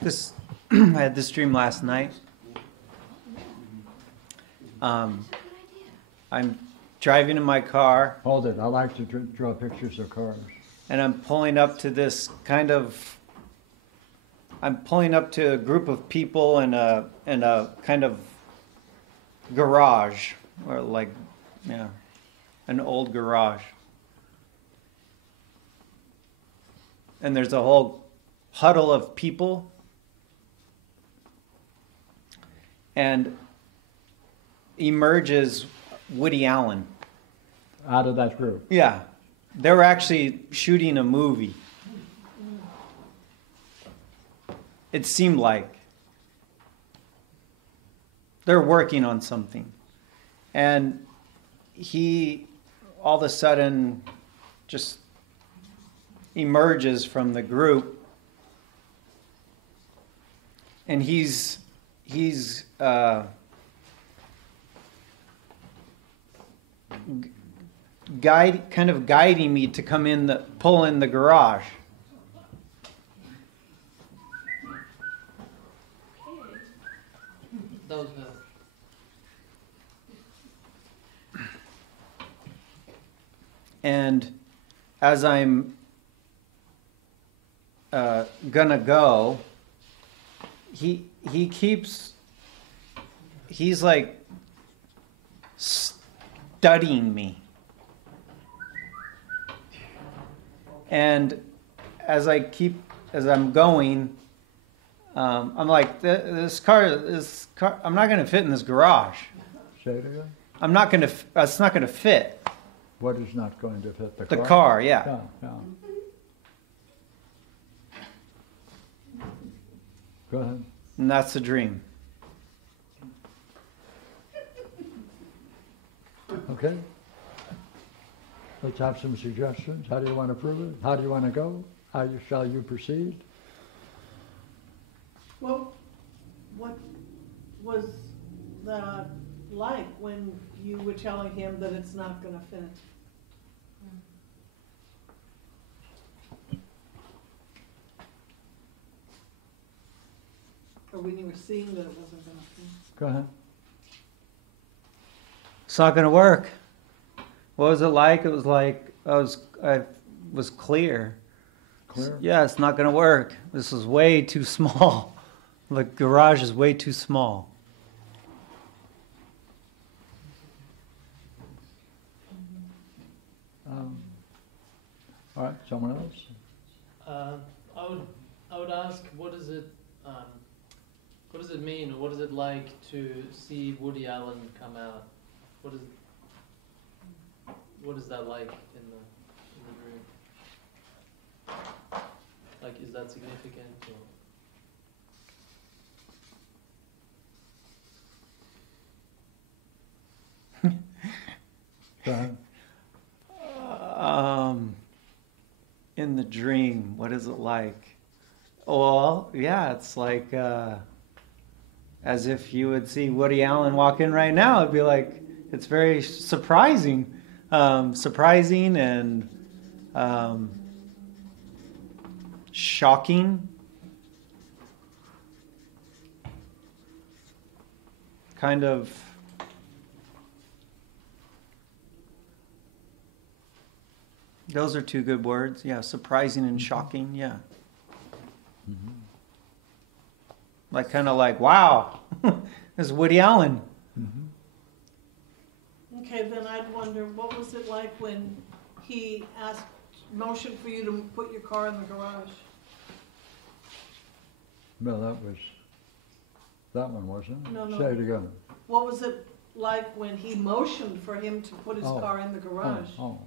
This I had this dream last night. I'm driving in my car. Hold it. I like to draw pictures of cars. And I'm pulling up to this kind of. I'm pulling up to a group of people in a kind of garage, or like, yeah, an old garage. And there's a whole huddle of people. And emerges Woodie Allen. Out of that group? Yeah. They were actually shooting a movie. It seemed like. They're working on something. And he all of a sudden just emerges from the group. And he's kind of guiding me to come in pull in the garage. That was And as I'm gonna go, he's like studying me. And as I'm going, I'm like, this car, I'm not going to fit in this garage. Say it again? It's not going to fit. What is not going to fit? The car, yeah. Yeah, yeah. Go ahead. And that's the dream. Okay. Let's have some suggestions. How do you want to prove it? How do you want to go? How shall you proceed? Well, what was that like when you were telling him that it's not going to fit? Or when you were seeing that it wasn't going to fit? Go ahead. It's not going to work. What was it like? It was like I was clear. Clear? Yeah, it's not going to work. This is way too small. The garage is way too small. All right, someone else? I would ask, what does it mean, or what is it like to see Woodie Allen come out? What is that like in the dream? Like, is that significant? Or? Go ahead. In the dream, what is it like? Well, yeah, it's like as if you would see Woodie Allen walk in right now. It'd be like, it's very surprising. Surprising and shocking. Kind of those are two good words. Yeah, surprising and shocking. Yeah. Mm-hmm. Like kind of like, wow, this is Woodie Allen. Mm-hmm. Okay, then I'd wonder, what was it like when he motioned for you to put your car in the garage? Well, that one wasn't. No. Say it again. What was it like when he motioned for him to put his car in the garage? Oh.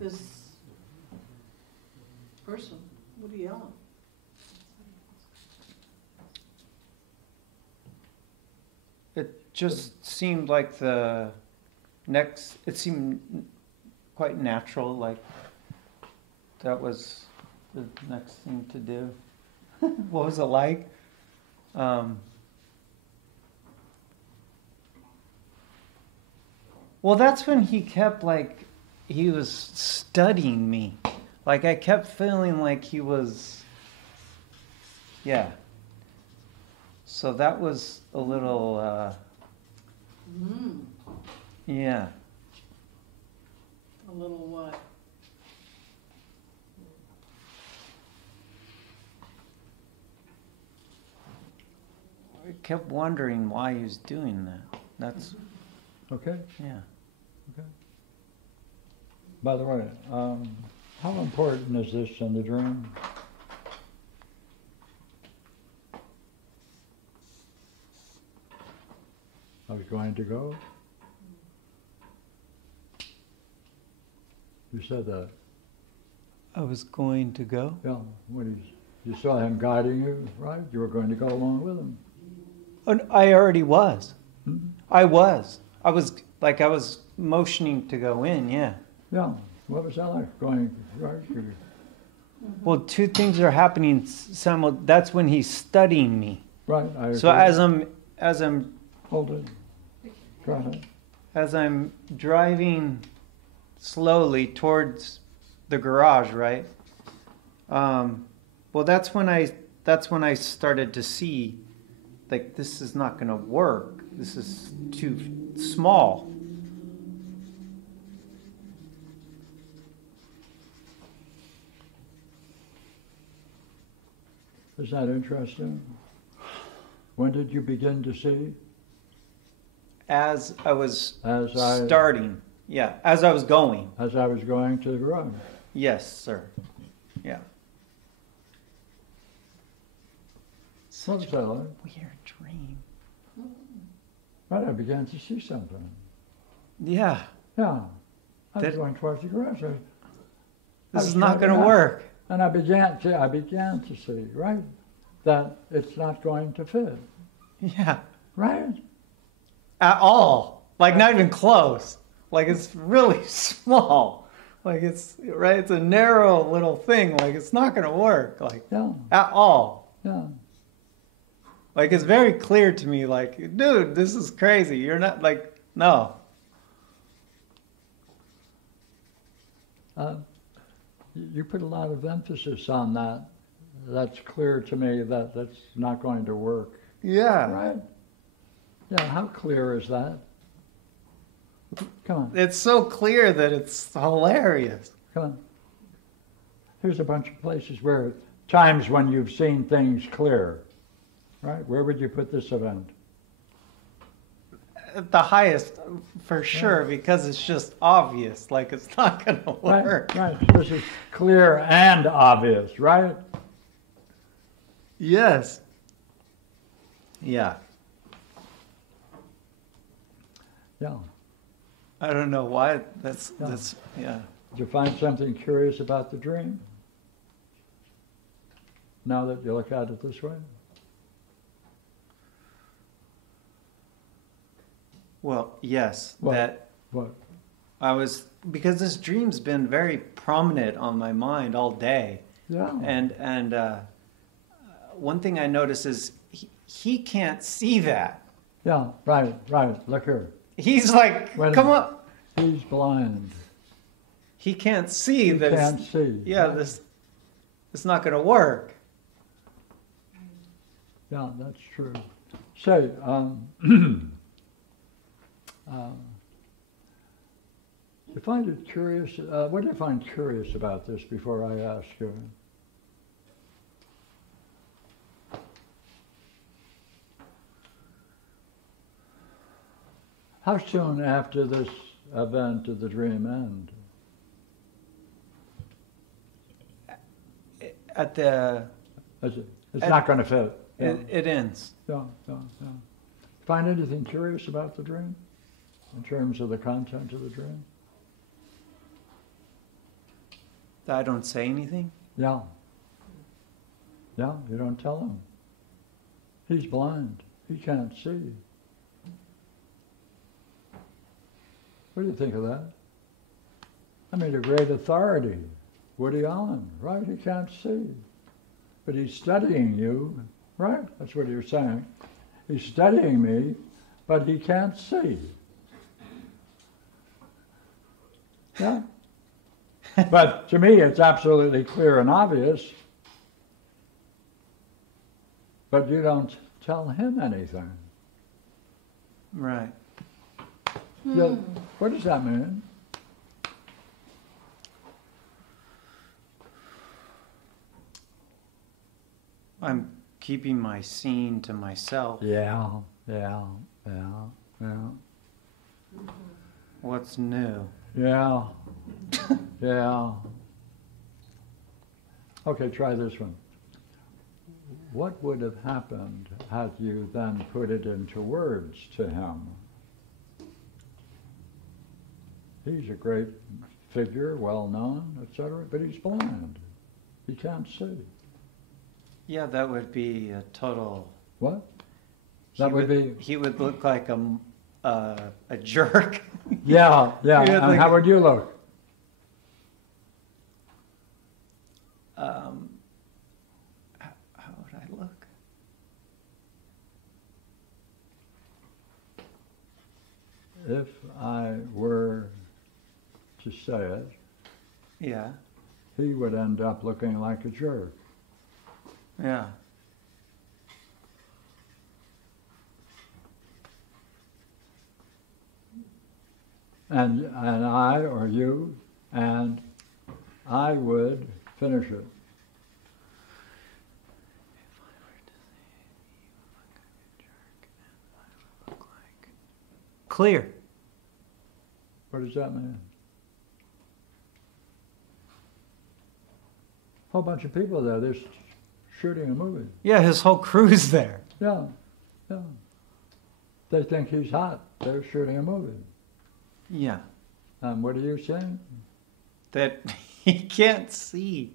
This person, Woodie Allen. It just seemed like it seemed quite natural, like that was the next thing to do. What was it like? Well, that's when he kept he was studying me. Like I kept feeling like he was Yeah. So that was a little, yeah. A little what? I kept wondering why he was doing that. That's, Okay. yeah. Okay. By the way, how important is this in the dream? I was going to go. You said that. I was going to go. Yeah. When you saw him guiding you, right? You were going to go along with him. Oh, I already was. Hmm? I was motioning to go in, yeah. Yeah. What was that like? Going right? Well, two things are happening that's when he's studying me. Right. I So agree. as I'm Hold it. Go ahead. as I'm driving slowly towards the garage, right? Well, that's when I started to see, like, this is not going to work. This is too small. Is that interesting? When did you begin to see? As I was As I starting, yeah, as I was going. as I was going to the garage. Yes, sir. Yeah. What was that like? Weird dream. Right, I began to see something. Yeah. Yeah. I was That- going towards the garage. I This was is not driving going to out. work. And I began to see, right, that it's not going to fit, Yeah. right? At all. Like, not even close. Like, it's really small. Like, it's a narrow little thing. Like, it's not going to work. Like, Yeah, at all. yeah. Like, it's very clear to me, like, dude, this is crazy. You're not, like, no. You put a lot of emphasis on that. That's clear to me that that's not going to work, Yeah. right? Yeah, how clear is that? Come on, It's so clear that it's hilarious. come on. Here's a bunch of places times when you've seen things clear, right? Where would you put this event? At the highest, for sure, because it's just obvious. Like, it's not going to work. Right. This is clear and obvious, right? Yes. Yeah. Yeah. I don't know why. Yeah. Yeah. Did you find something curious about the dream? Now that you look at it this way? Well, yes. What? That What? because this dream's been very prominent on my mind all day. Yeah. And one thing I notice is he can't see that. Yeah, right. Look here. He's like, Wait a come minute. on. He's blind. He can't see He that. can't see. Yeah, it's not going to work. Yeah, that's true. Say, you find it curious, what do you find curious about this before I ask you? How soon after this event did the dream end? At the, It's not going to fit. Yeah. it ends. Yeah. Find anything curious about the dream in terms of the content of the dream? I don't say anything. Yeah. Yeah, you don't tell him. He's blind. He can't see. What do you think of that? I mean, a great authority, Woodie Allen, right? He can't see. But he's studying you, right? That's what you're saying. He's studying me, but he can't see. Yeah? But to me, it's absolutely clear and obvious. But you don't tell him anything. Right. Yeah, what does that mean? I'm keeping my scene to myself. Yeah. What's new? Yeah. Yeah. Okay, try this one. What would have happened had you then put it into words to him? He's a great figure, well known, etc., but he's blind. He can't see. Yeah, that would be a total. What? That would be. He would look like a jerk. Yeah. And how would you look? How would I look? If I were to say it, Yeah. he would end up looking like a jerk. Yeah. And I or you, and I would finish it. If I were to say he would look like a jerk, and I would look like clear. What does that mean? Whole bunch of people there. They're shooting a movie. Yeah, his whole crew's there. Yeah. They think he's hot. They're shooting a movie. Yeah. And what are you saying? That he can't see.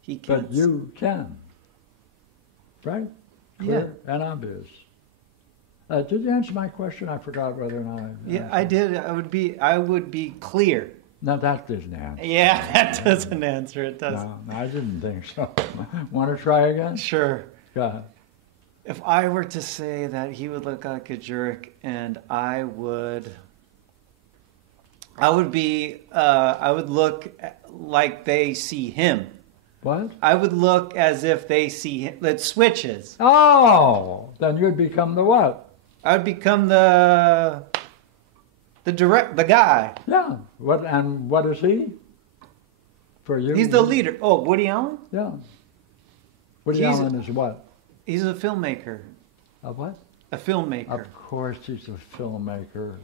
He can't. But you can. Right? Clear and obvious. Did you answer my question? I forgot whether or not I... Yeah, I did. I would be clear. No, that doesn't answer. Yeah, that doesn't answer. It does. No, I didn't think so. Want to try again? Sure. Go ahead. If I were to say that he would look like a jerk, and I would look like they see him. What? I would look as if they see him. It switches. Oh, then you'd become the what? I would become the guy. Yeah. What is he? For you? He's the leader. Oh, Woody Allen? Yeah. Woody Allen is what? He's a filmmaker. A what? A filmmaker. Of course he's a filmmaker.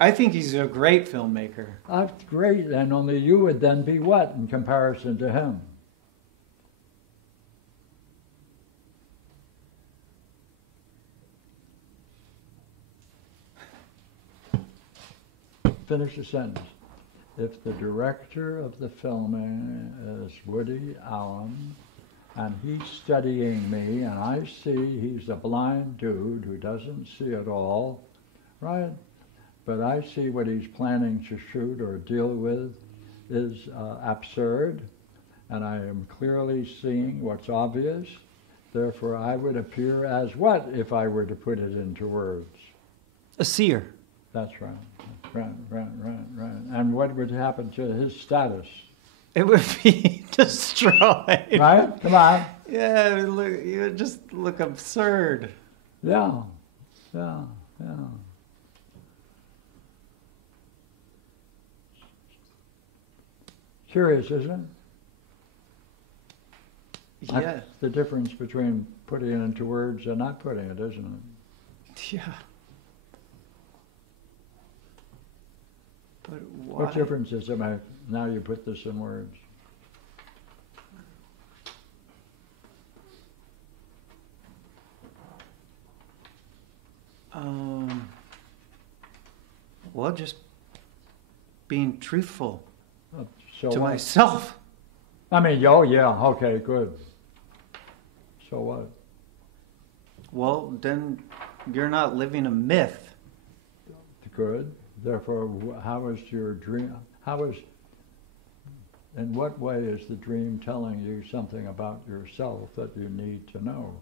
I think he's a great filmmaker. That's great, and only you would then be what in comparison to him? Finish the sentence. If the director of the filming is Woody Allen, and he's studying me, and I see he's a blind dude who doesn't see at all, right? But I see what he's planning to shoot or deal with is absurd, and I am clearly seeing what's obvious. Therefore, I would appear as what if I were to put it into words? A seer. That's right. Right. And what would happen to his status? It would be destroyed. Right? Come on. Yeah, you would just look absurd. Yeah. Curious, isn't it? Yeah. That's the difference between putting it into words and not putting it, isn't it? Yeah. But why? What difference does it make? Now you put this in words. Well, just being truthful So to what? myself. I mean, oh yeah, okay, good. So what? Well, then you're not living a myth. Good. Therefore, how is your dream? In what way is the dream telling you something about yourself that you need to know?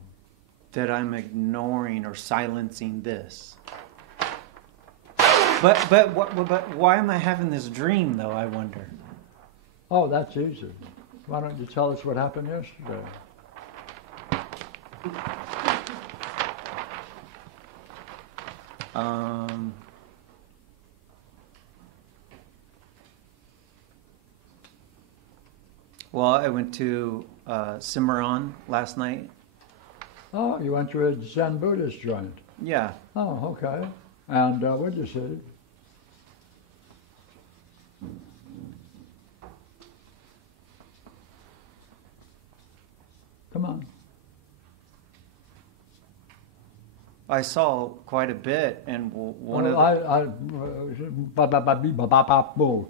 That I'm ignoring or silencing this. But why am I having this dream, though, I wonder? Oh, that's easy. Why don't you tell us what happened yesterday? Well, I went to Cimarron last night. Oh, you went to a Zen Buddhist joint. Yeah. Oh, okay. And what'd you see? Come on. I saw quite a bit, and one of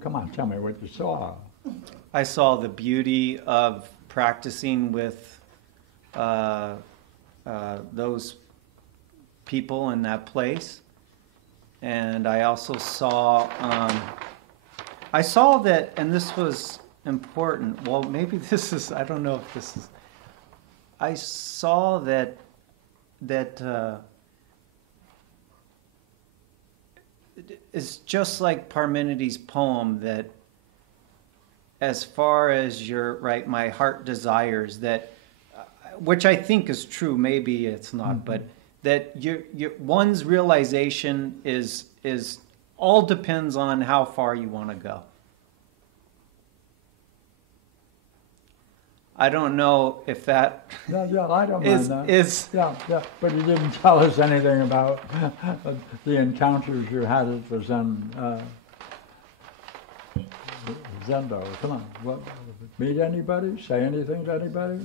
come on, tell me what you saw. I saw the beauty of practicing with those people in that place, and I also saw that, and this was important. Well, maybe this is, I don't know if this is. I saw that it's just like Parmenides' poem, that as far as my heart desires, that, which I think is true, maybe it's not, but that one's realization is all depends on how far you want to go. I don't know if that Yeah, I don't mind that. is Yeah, but you didn't tell us anything about the encounters you had at the Zendo. Come on, meet anybody? Say anything to anybody?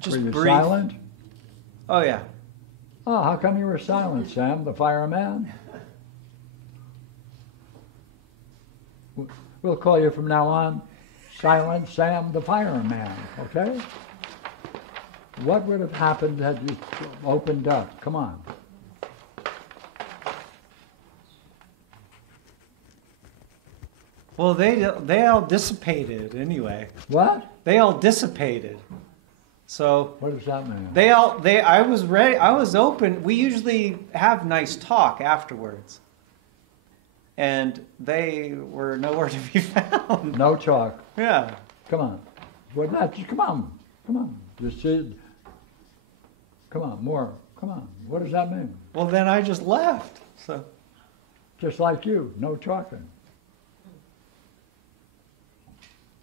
just Were you brief. silent? Oh yeah. Oh, how come you were silent, Sam, the fireman? We'll call you from now on Silent Sam the fireman, okay? What would have happened had you opened up? Come on. Well, they all dissipated anyway. What? They all dissipated. So What does that mean? I was ready. I was open. We usually have nice talk afterwards. And they were nowhere to be found. No talk. Yeah. Come on. Come on. Just see. Come on, more. Come on. What does that mean? Well, then I just left. So Just like you, no talking.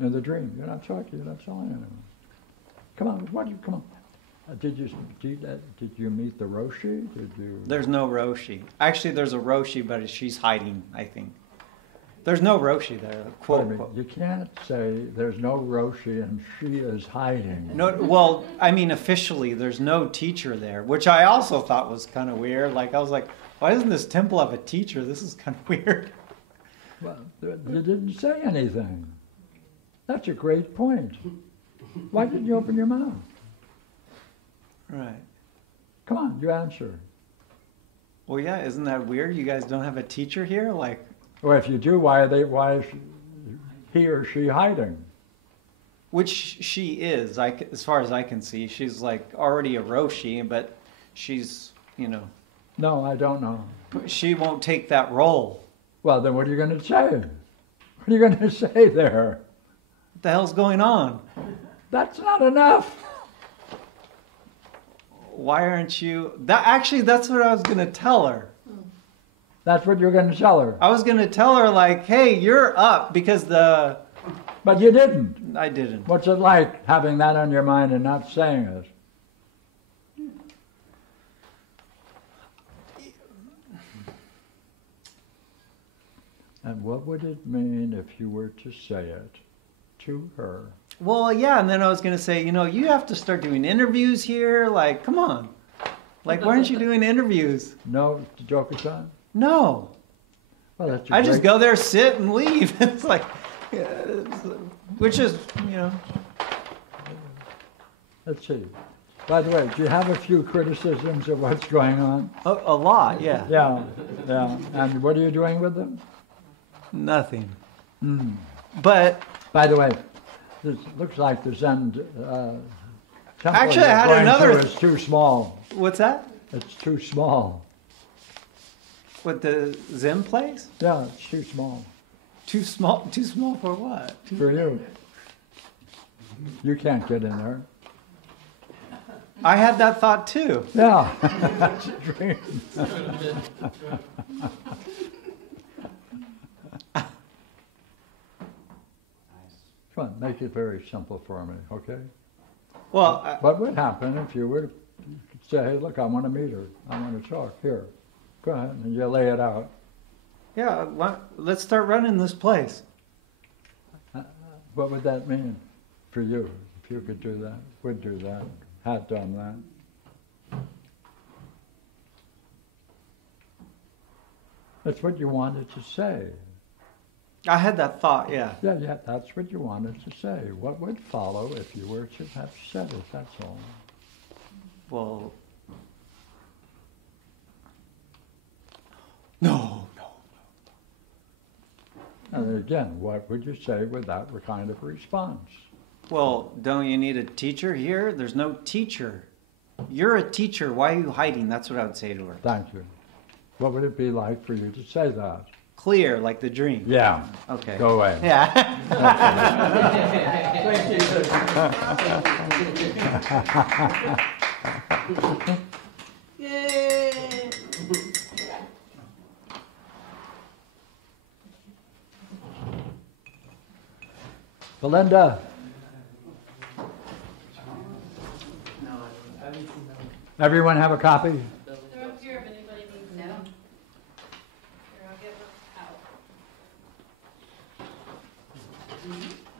In the dream, you're not talking, you're not telling anyone. Come on, come on. Did you meet the Roshi? there's no Roshi. Actually, there's a Roshi, but she's hiding, I think. There's no Roshi there. Quote, quote. You can't say there's no Roshi and she is hiding. No, well, I mean, officially, there's no teacher there, which I also thought was kind of weird. Like, I was like, why doesn't this temple have a teacher? This is kind of weird. Well, you didn't say anything. That's a great point. Why didn't you open your mouth? Right. Come on, you answer. Well, yeah, isn't that weird? You guys don't have a teacher here? Like, Or if you do, why is he or she hiding? which she is, as far as I can see. She's like already a Roshi, but she's, No, I don't know. she won't take that role. Well, then what are you going to say? What are you going to say there? What the hell's going on? That's not enough. Why aren't you... Actually, that's what I was going to tell her. That's what you're going to tell her. I was going to tell her, like, hey, you're up, because But you didn't. I didn't. What's it like having that on your mind and not saying it? And what would it mean if you were to say it to her? Well, yeah, and then I was going to say, you have to start doing interviews here. Like, come on. Like, why aren't you doing interviews? No, Joker-san? No. Well, that's I just go there, sit, and leave. It's like, which is, Let's see. By the way, do you have a few criticisms of what's going on? a lot, yeah. Yeah. And what are you doing with them? Nothing. Mm. But By the way, this looks like the Zen temple Actually, I had you're going another to is too small. what's that? It's too small. With the Zen place? Yeah, it's too small. Too small? Too small for what? For you. You can't get in there. I had that thought too. Yeah, that's a dream. Come on, make it very simple for me, okay? Well, What would happen if you were to say, hey, look, I want to meet her. I want to talk. Here, go ahead, and you lay it out. yeah, let's start running this place. What would that mean for you if you could do that, would do that, had done that? That's what you wanted to say. I had that thought, yeah. Yeah, that's what you wanted to say. What would follow if you were to have said it, that's all. Well, no. And again, what would you say with that kind of response? Well, don't you need a teacher here? There's no teacher. You're a teacher. Why are you hiding? That's what I would say to her. Thank you. What would it be like for you to say that? Clear, like the dream. Yeah. Okay. Go away. Yeah. Yay! Belinda. Everyone have a copy? They're up here if anybody needs them. Here, I'll get them out.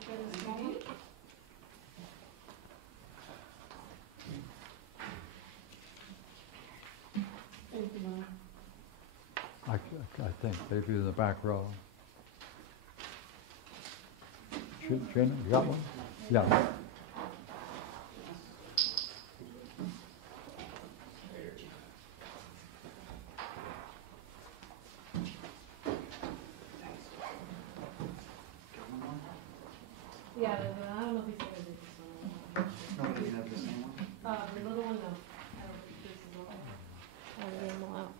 Get a small one? Thank you, Mom. I think maybe in the back row. Gina, you got one? Yeah. Yeah, I don't know if he's gonna do this one. Nobody had the same one? The little one, no. I don't think this is all. I'll leave them all out.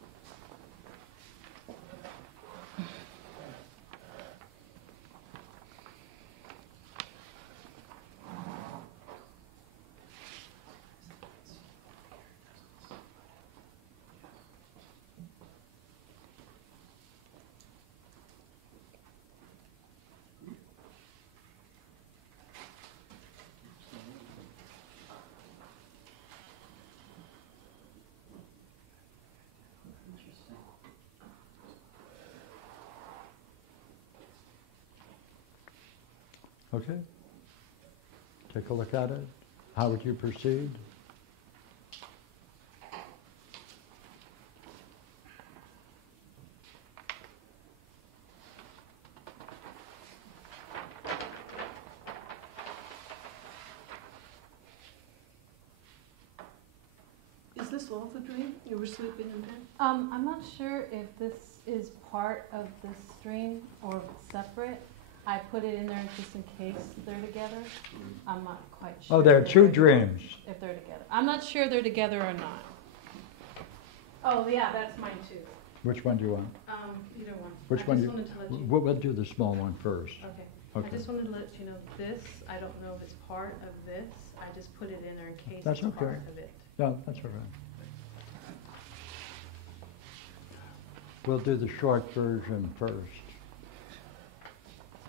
Okay. Take a look at it. How would you proceed? Is this all the dream? You were sleeping in bed? I'm not sure if this is part of this stream or if it's separate. I put it in there just in case they're together. I'm not quite sure. Oh, there are if two they're- dreams. If they're together. I'm not sure they're together or not. Oh, yeah, that's mine too. Which one do you want? Either one. Which I one just you? wanted to let you. We'll do the small one first. Okay. Okay. I just wanted to let you know this, I don't know if it's part of this. I just put it in there in case That's it's okay. part of it. No, that's all right. We'll do the short version first.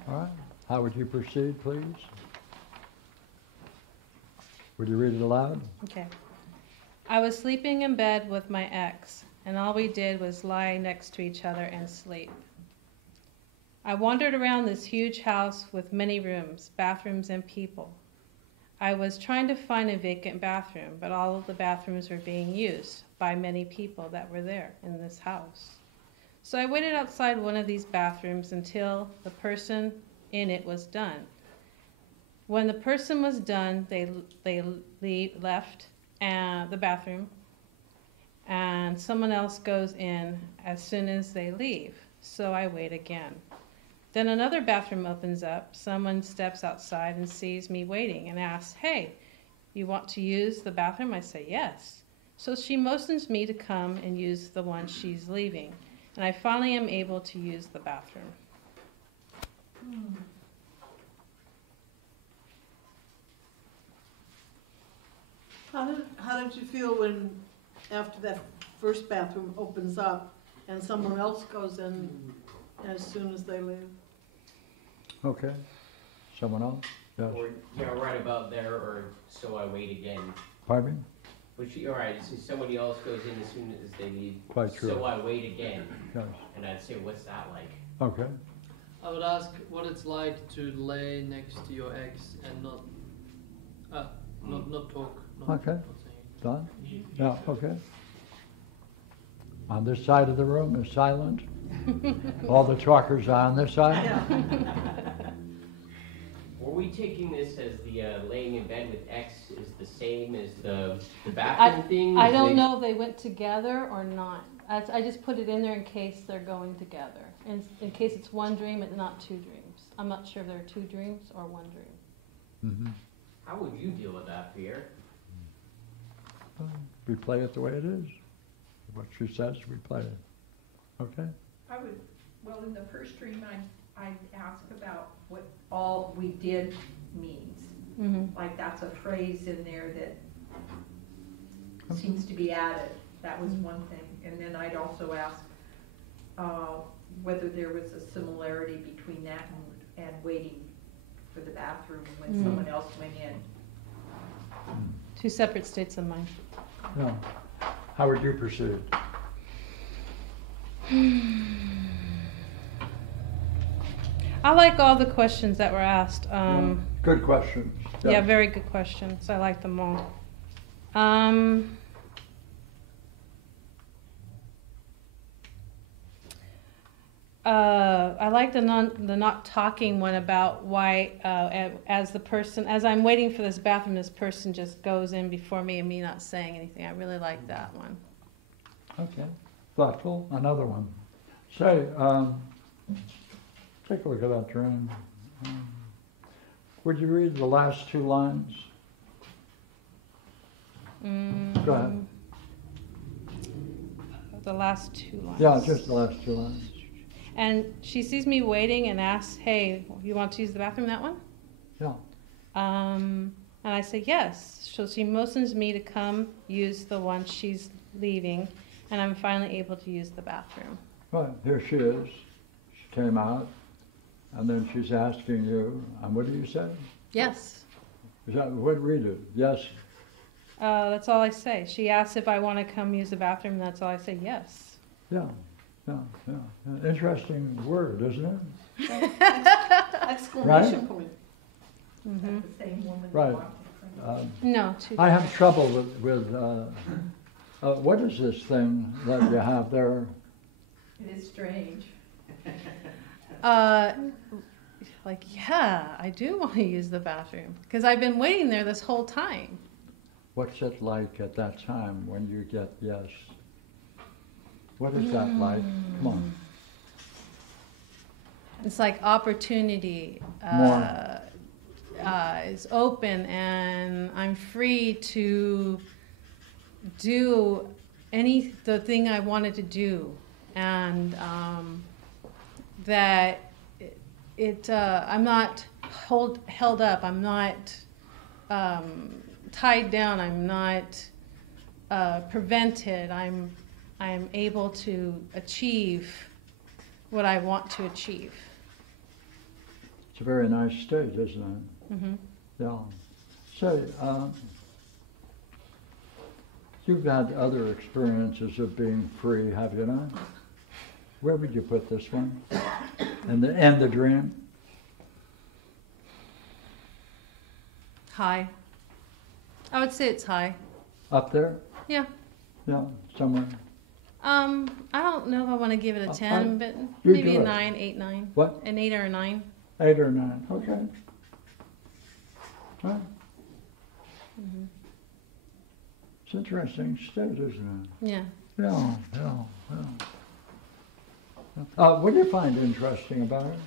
All right. How would you proceed, please? Would you read it aloud? Okay. I was sleeping in bed with my ex, and all we did was lie next to each other and sleep. I wandered around this huge house with many rooms, bathrooms, and people. I was trying to find a vacant bathroom, but all of the bathrooms were being used by many people that were there in this house. So I waited outside one of these bathrooms until the person in it was done. When the person was done, they left the bathroom, and someone else goes in as soon as they leave. So I wait again. Then another bathroom opens up. Someone steps outside and sees me waiting and asks, "Hey, you want to use the bathroom?" I say, "Yes." So she motions me to come and use the one she's leaving. And I finally am able to use the bathroom. How did you feel when, after that first bathroom opens up and someone else goes in as soon as they leave? Okay. Someone else? Yes. Or, yeah, right about there, or so I wait again. Pardon me? Which, all right, so somebody else goes in as soon as they leave. Quite true. So I wait again. Yes. And I'd say, what's that like? Okay. I would ask what it's like to lay next to your ex and not talk. Okay. Not saying. Done? Yeah, okay. On this side of the room is silent. All the talkers are on this side? Were we taking this as the laying in bed with X is the same as the bathroom thing? I don't know if they went together or not. I just put it in there in case they're going together. In case it's one dream and not two dreams. I'm not sure if there are two dreams or one dream. Mm-hmm. How would you deal with that, Pierre? We play it the way it is. What she says, we play it. Okay? I would, well, in the first dream, I'd ask about what all we did means. Mm-hmm. Like that's a phrase in there that seems to be added. That was one thing. And then I'd also ask whether there was a similarity between that and waiting for the bathroom when someone else went in. Two separate states of mind. Yeah. How would you proceed? I like all the questions that were asked. Good questions. Yeah, very good questions. I like them all. I like the not talking one about why, as I'm waiting for this bathroom, this person just goes in before me and me not saying anything. I really like that one. Okay. Thoughtful. Another one. Say, take a look at that dream. Would you read the last two lines? Go ahead. The last two lines. Yeah, just the last two lines. And she sees me waiting and asks, "Hey, you want to use the bathroom, that one?" Yeah. And I say yes. So she motions me to come use the one she's leaving, and I'm finally able to use the bathroom. Right, here she is. She came out, and then she's asking you, and what do you say? Yes. Is that, what, read it? Yes. That's all I say. She asks if I want to come use the bathroom, and that's all I say, yes. Yeah, yeah, yeah. Interesting word, isn't it? Exclamation point. Mm-hmm. The same woman Right. walked in front of No, two I have trouble with what is this thing that you have there? It is strange. Like, yeah, I do want to use the bathroom because I've been waiting there this whole time. What's it like at that time when you get yes? What is that like? Come on. It's like opportunity is open, and I'm free to do the thing I wanted to do, and that I'm not held up. I'm not tied down. I'm not prevented. I'm able to achieve what I want to achieve. It's a very nice state, isn't it? Mm-hmm. Yeah. Say, you've had other experiences of being free, have you not? Where would you put this one? And the dream? High. I would say it's high. Up there? Yeah. Yeah, somewhere. I don't know if I want to give it a 10, but You maybe do a it. 9, 8, 9. What? An 8 or a 9. 8 or 9, okay. Well, Mm-hmm. it's an interesting state, isn't it? Yeah. Yeah, yeah, yeah. What do you find interesting about it?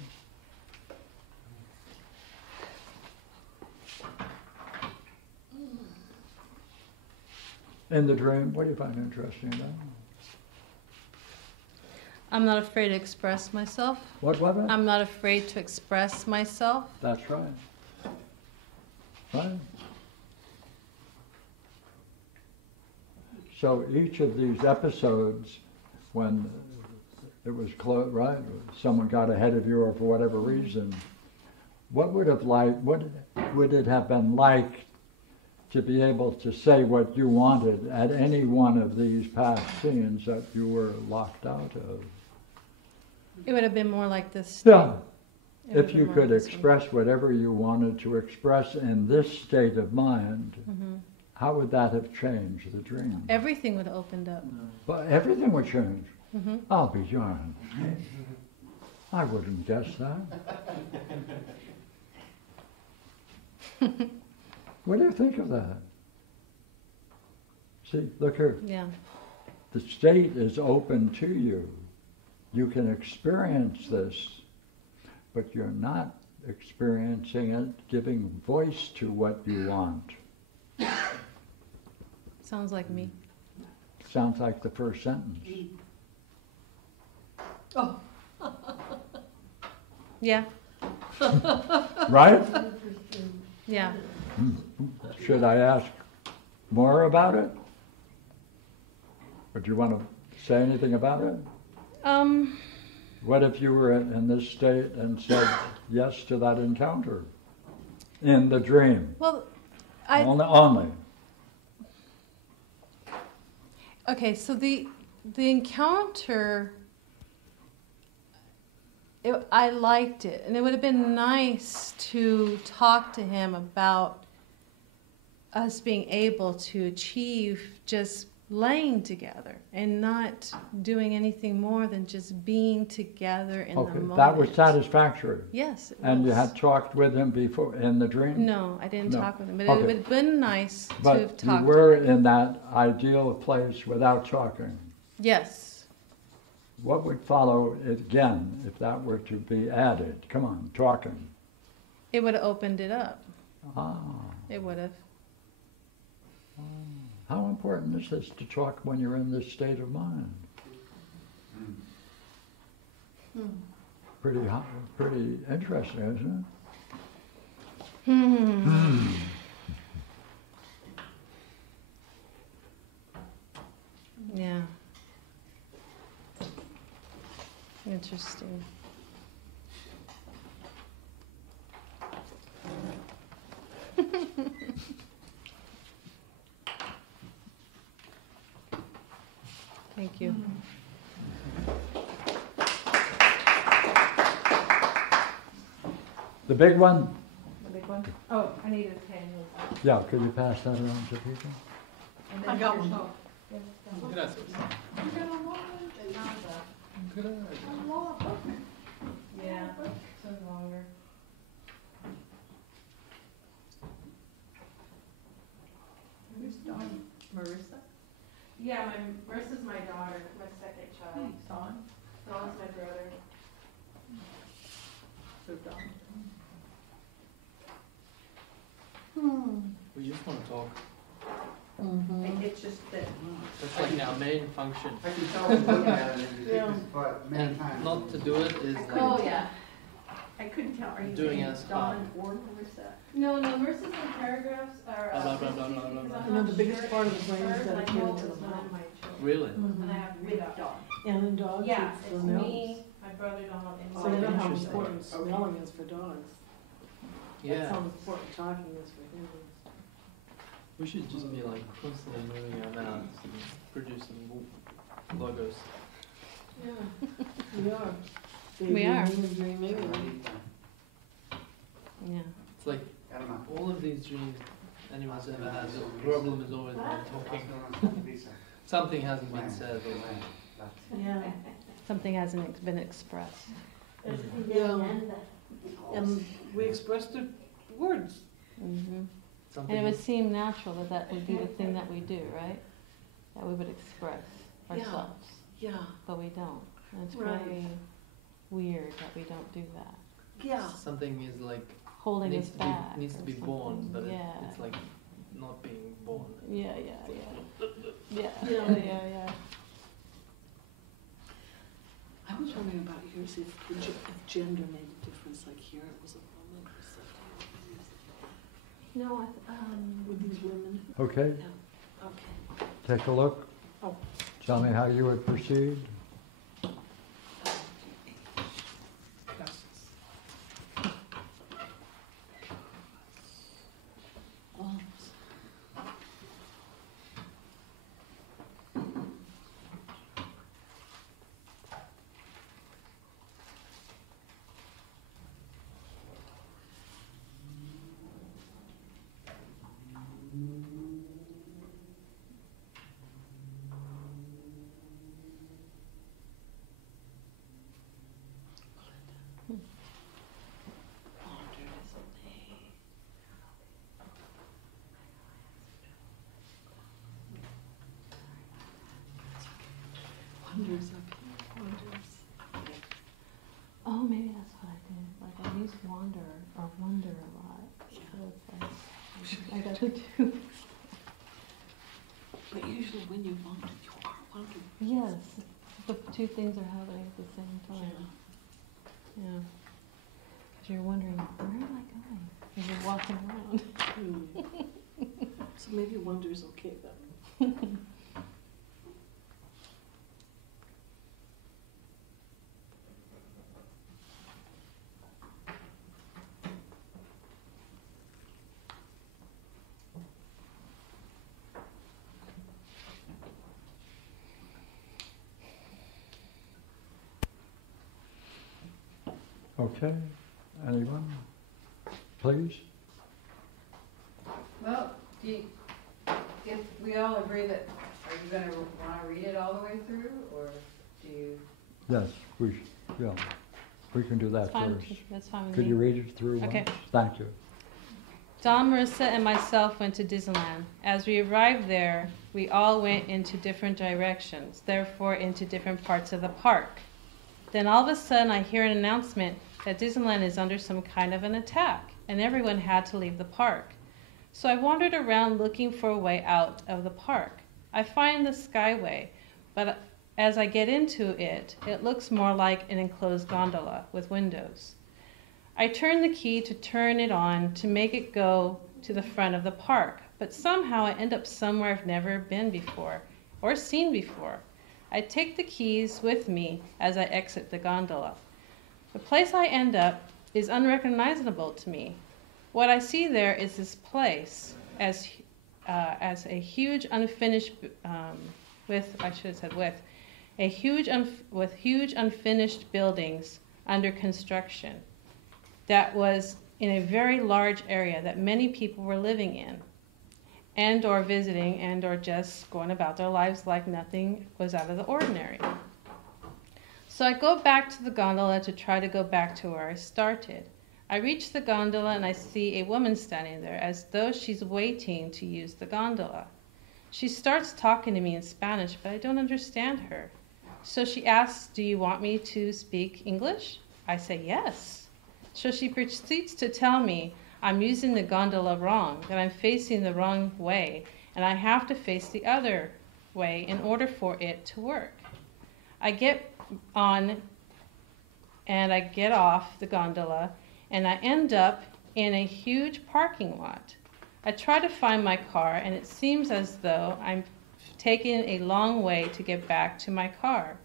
In the dream, what do you find interesting about it? I'm not afraid to express myself. What? I'm not afraid to express myself. That's right. Right. So each of these episodes, when it was close, right, someone got ahead of you or for whatever reason, what would it have been like to be able to say what you wanted at any one of these past scenes that you were locked out of? It would have been more like this. Yeah. It would If have you been more could like this one. express whatever you wanted to express in this state of mind, how would that have changed the dream? Everything would have opened up. But everything would change. Mm-hmm. I'll be darned. I wouldn't guess that. What do you think of that? See, look here. Yeah. The state is open to you. You can experience this, but you're not experiencing it, giving voice to what you want. Sounds like me. Sounds like the first sentence. Oh, Yeah. Right? Yeah. Should I ask more about it? Or do you want to say anything about it? What if you were in this state and said yes to that encounter in the dream? Well, Only. okay, so the encounter, I liked it, and it would have been nice to talk to him about us being able to achieve just laying together and not doing anything more than just being together in the Okay, moment. that was satisfactory. Yes, it And you was. had talked with him before in the dream? No, I didn't No. talk with him, but Okay. it would have been nice to have But you talked were to him. in that ideal place without talking. Yes. What would follow again if that were to be added? Come on, talking. It would have opened it up. Ah, It would have. how important is this to talk when you're in this state of mind? Pretty interesting, isn't it? Yeah. Interesting. Thank you. The big one? The big one? Oh, I need a pen. Yeah, could you pass that around to people? I got one. Yeah, so longer. Who's Dawn? Marissa? Yeah, Marissa's my daughter, my second child. Dawn? Dawn's my brother. So Dawn. We just want to talk. It's just that, That's like our main function. I can tell from looking at it, and you Yeah. take this part many And times. not to do it is like, Oh, yeah. I couldn't tell, are you Doing saying us Dawn or Marissa? No, Marissa's in paragraphs are. Blah, blah, blah, blah, blah, blah. You know, the biggest part of the brain is dedicated to the mouth. really? And I have With Dawn. And in dogs, Yeah, it's the it's nose. me, my brother Donald, and So you know how Interesting. important smelling is for dogs. That's Yeah. how important talking is for humans. We should just be like constantly moving our mouths and producing logos. Yeah, we are. We are. Dreaming. Yeah. It's like I don't know. all of these dreams anyone's ever had, the problem is always when talking. Something hasn't been said or Yeah. Something hasn't been expressed. Yeah. And we expressed the words. And something. it would seem natural that that would be the thing that we do, right? That we would express Yeah. ourselves, Yeah. but we don't. And it's Right. very weird that we don't do that. Yeah. Something is like Holding needs us to be back. needs to or be born, something. but Yeah. it's like not being born. Yeah. Yeah. Yeah. I was wondering about yours, if gender made a difference, like here it was a woman or something. No, With these women. Okay, Yeah. Okay. take a look. Tell me how you would proceed. Wonders up here, wonders. Oh, maybe that's what I did. Like I use wander or wonder a lot. So it's like, I gotta do. But usually when you wander, you are wondering. Yes, the two things are happening at the same time. Yeah. Because you're wondering, where am I going? As you're walking around. So maybe wonder's okay then. Okay, anyone? Please? Well, if we all agree that, are you gonna wanna read it all the way through, or do you? Yes, yeah, we can do that That's fine. first. That's fine with Could me. you read it through Okay. once? Thank you. Don, Marissa, and myself went to Disneyland. As we arrived there, we all went into different directions, therefore into different parts of the park. Then all of a sudden I hear an announcement that Disneyland is under some kind of an attack, and everyone had to leave the park. So I wandered around looking for a way out of the park. I find the Skyway, but as I get into it, it looks more like an enclosed gondola with windows. I turn the key to turn it on to make it go to the front of the park, but somehow I end up somewhere I've never been before or seen before. I take the keys with me as I exit the gondola. The place I end up is unrecognizable to me. What I see there is this place as a huge unfinished, with huge unfinished buildings under construction. That was in a very large area that many people were living in, and or visiting, and or just going about their lives like nothing was out of the ordinary. So I go back to the gondola to try to go back to where I started. I reach the gondola and I see a woman standing there as though she's waiting to use the gondola. She starts talking to me in Spanish, but I don't understand her. So she asks, "Do you want me to speak English?" I say yes. So she proceeds to tell me I'm using the gondola wrong, that I'm facing the wrong way, and I have to face the other way in order for it to work. I get on and I get off the gondola, and I end up in a huge parking lot. I try to find my car, and it seems as though I'm taking a long way to get back to my car.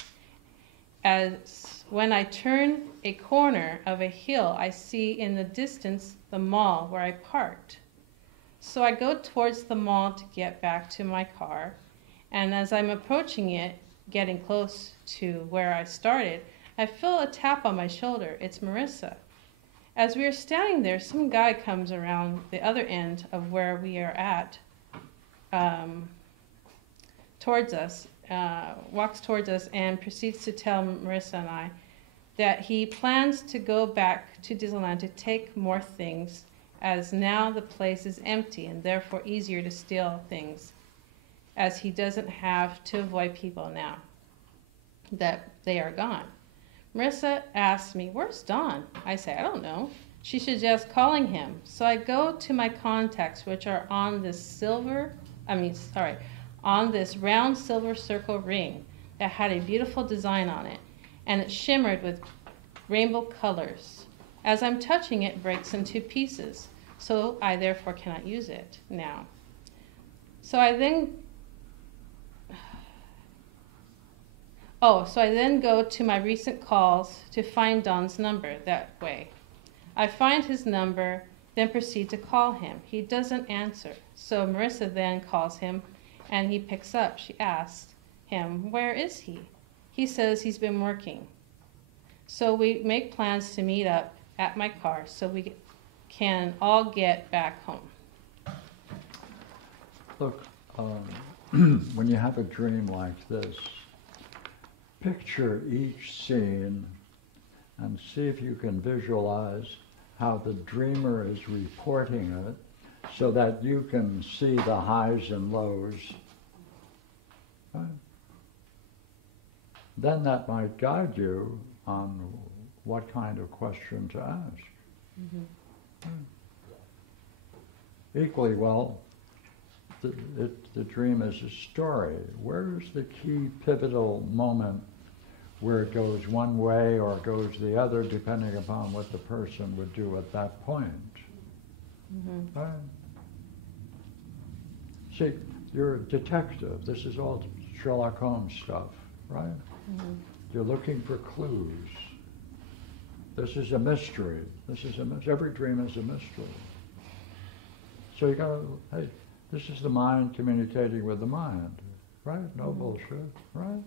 As when I turn a corner of a hill, I see in the distance the mall where I parked. So I go towards the mall to get back to my car, and as I'm approaching it, getting close to where I started, I feel a tap on my shoulder. It's Marissa. As we are standing there, some guy comes around the other end of where we are at, towards us, walks towards us and proceeds to tell Marissa and I that he plans to go back to Disneyland to take more things, as now the place is empty and therefore easier to steal things, as he doesn't have to avoid people now that they are gone. Marissa asks me, "Where's Don?" I say, "I don't know." She suggests calling him. So I go to my contacts, which are on this on this round silver circle ring that had a beautiful design on it, and it shimmered with rainbow colors. As I'm touching it, it breaks into pieces, so I therefore cannot use it now. So I then Oh, so I then go to my recent calls to find Don's number that way. I find his number, then proceed to call him. He doesn't answer. So Marissa then calls him and he picks up. She asks him, where is he? He says he's been working. So we make plans to meet up at my car so we can all get back home. Look, when you have a dream like this, picture each scene and see if you can visualize how the dreamer is reporting it so that you can see the highs and lows. Right? Then that might guide you on what kind of question to ask. Mm-hmm. Equally well, the dream is a story. Where's the key pivotal moment where it goes one way or goes the other, depending upon what the person would do at that point? Mm-hmm. Right? See, you're a detective. This is all Sherlock Holmes stuff, right? Mm-hmm. You're looking for clues. This is a mystery. This is every dream is a mystery. So you gotta, hey, this is the mind communicating with the mind, right? No bullshit, right?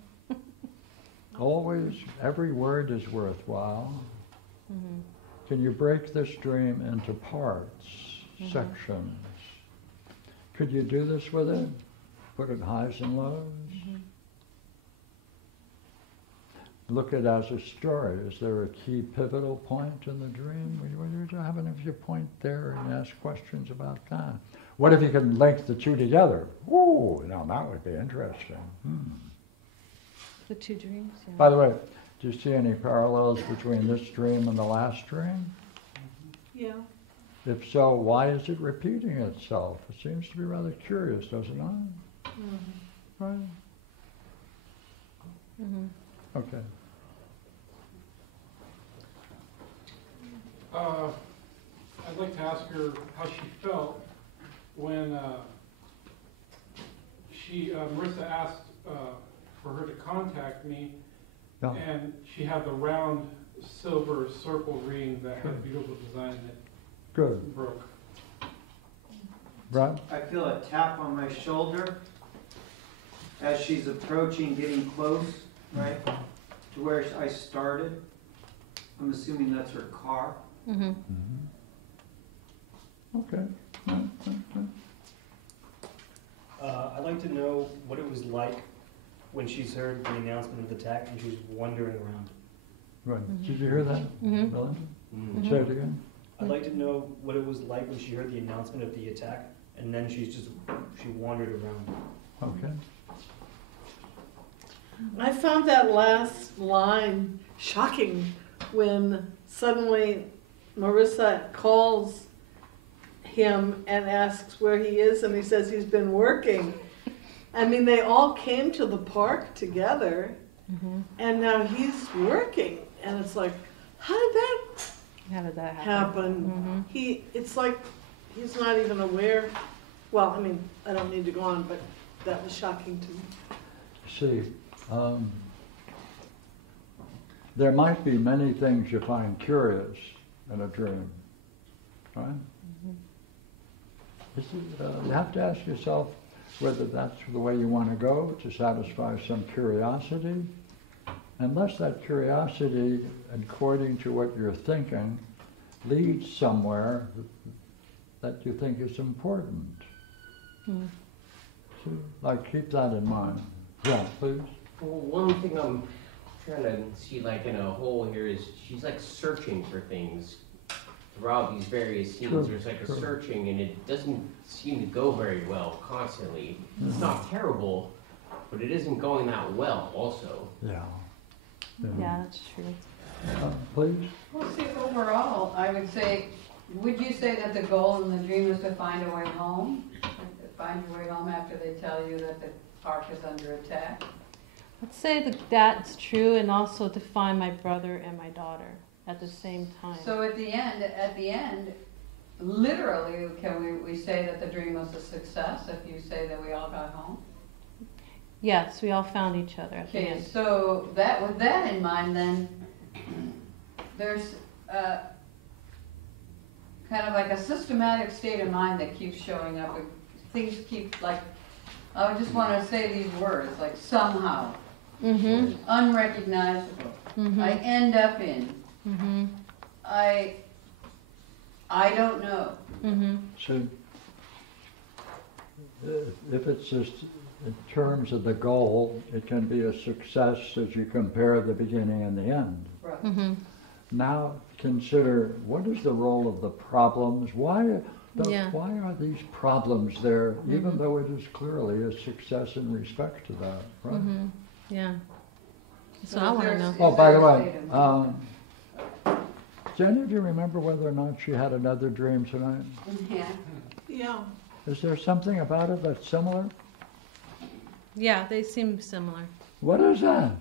Always, every word is worthwhile. Mm-hmm. Can you break this dream into parts, sections? Could you do this with it? Put it highs and lows? Mm-hmm. Look at it as a story. Is there a key pivotal point in the dream? What do you have if you point there and ask questions about that? What if you can link the two together? Ooh, now that would be interesting. The two dreams, yeah. By the way, do you see any parallels between this dream and the last dream? Yeah. If so, why is it repeating itself? It seems to be rather curious, does it not? Mm-hmm. Right? Mm-hmm. Okay. I'd like to ask her how she felt when Marissa asked for her to contact me, and she had the round silver circle ring that had a beautiful design that broke. Brad? I feel a tap on my shoulder as she's approaching, getting close, right, to where I started. I'm assuming that's her car. Mm-hmm. Mm-hmm. Okay. I'd like to know what it was like when she's heard the announcement of the attack and she's wandering around. Right. Mm-hmm. Did you hear that, Mm-hmm. Belinda? Mm-hmm. Say it again. I'd like to know what it was like when she heard the announcement of the attack and then she wandered around. Okay. I found that last line shocking when suddenly Marissa calls him and asks where he is, and he says he's been working. I mean, they all came to the park together, and now he's working, and it's like, how did that happen? It's like he's not even aware. Well, I mean, I don't need to go on, but that was shocking to me. See, there might be many things you find curious in a dream, right? You have to ask yourself whether that's the way you want to go to satisfy some curiosity. Unless that curiosity, according to what you're thinking, leads somewhere that you think is important. So, like, keep that in mind. Yeah, please. Well, one thing I'm trying to see, like, in a whole here is she's like searching for things throughout these various scenes. True, There's like a true. searching, and it doesn't seem to go very well constantly. It's not terrible, but it isn't going that well also. Yeah. Yeah, that's true. Please. Well, see, overall, I would say, would you say that the goal in the dream is to find a way home? Find your way home after they tell you that the park is under attack? Let's say that that's true, and also to find my brother and my daughter at the same time. So at the end, literally, can we say that the dream was a success if you say that we all got home? Yes, we all found each other at the Okay, end. so that, with that in mind, then, there's kind of like a systematic state of mind that keeps showing up. Things keep, like, I just want to say these words, like somehow, Mm-hmm. unrecognizable. Mm-hmm. I end up in. Mm-hmm. I don't know. Mm-hmm. So, if it's just in terms of the goal, it can be a success as you compare the beginning and the end. Right. Mm-hmm. Now consider, what is the role of the problems? Why are these problems there, even though it is clearly a success in respect to that, right? Mm-hmm. Yeah. That's So what I want to know. Oh, by the way, do any of you remember whether or not she had another dream tonight? Yeah. Yeah. Is there something about it that's similar? Yeah, they seem similar. What is that?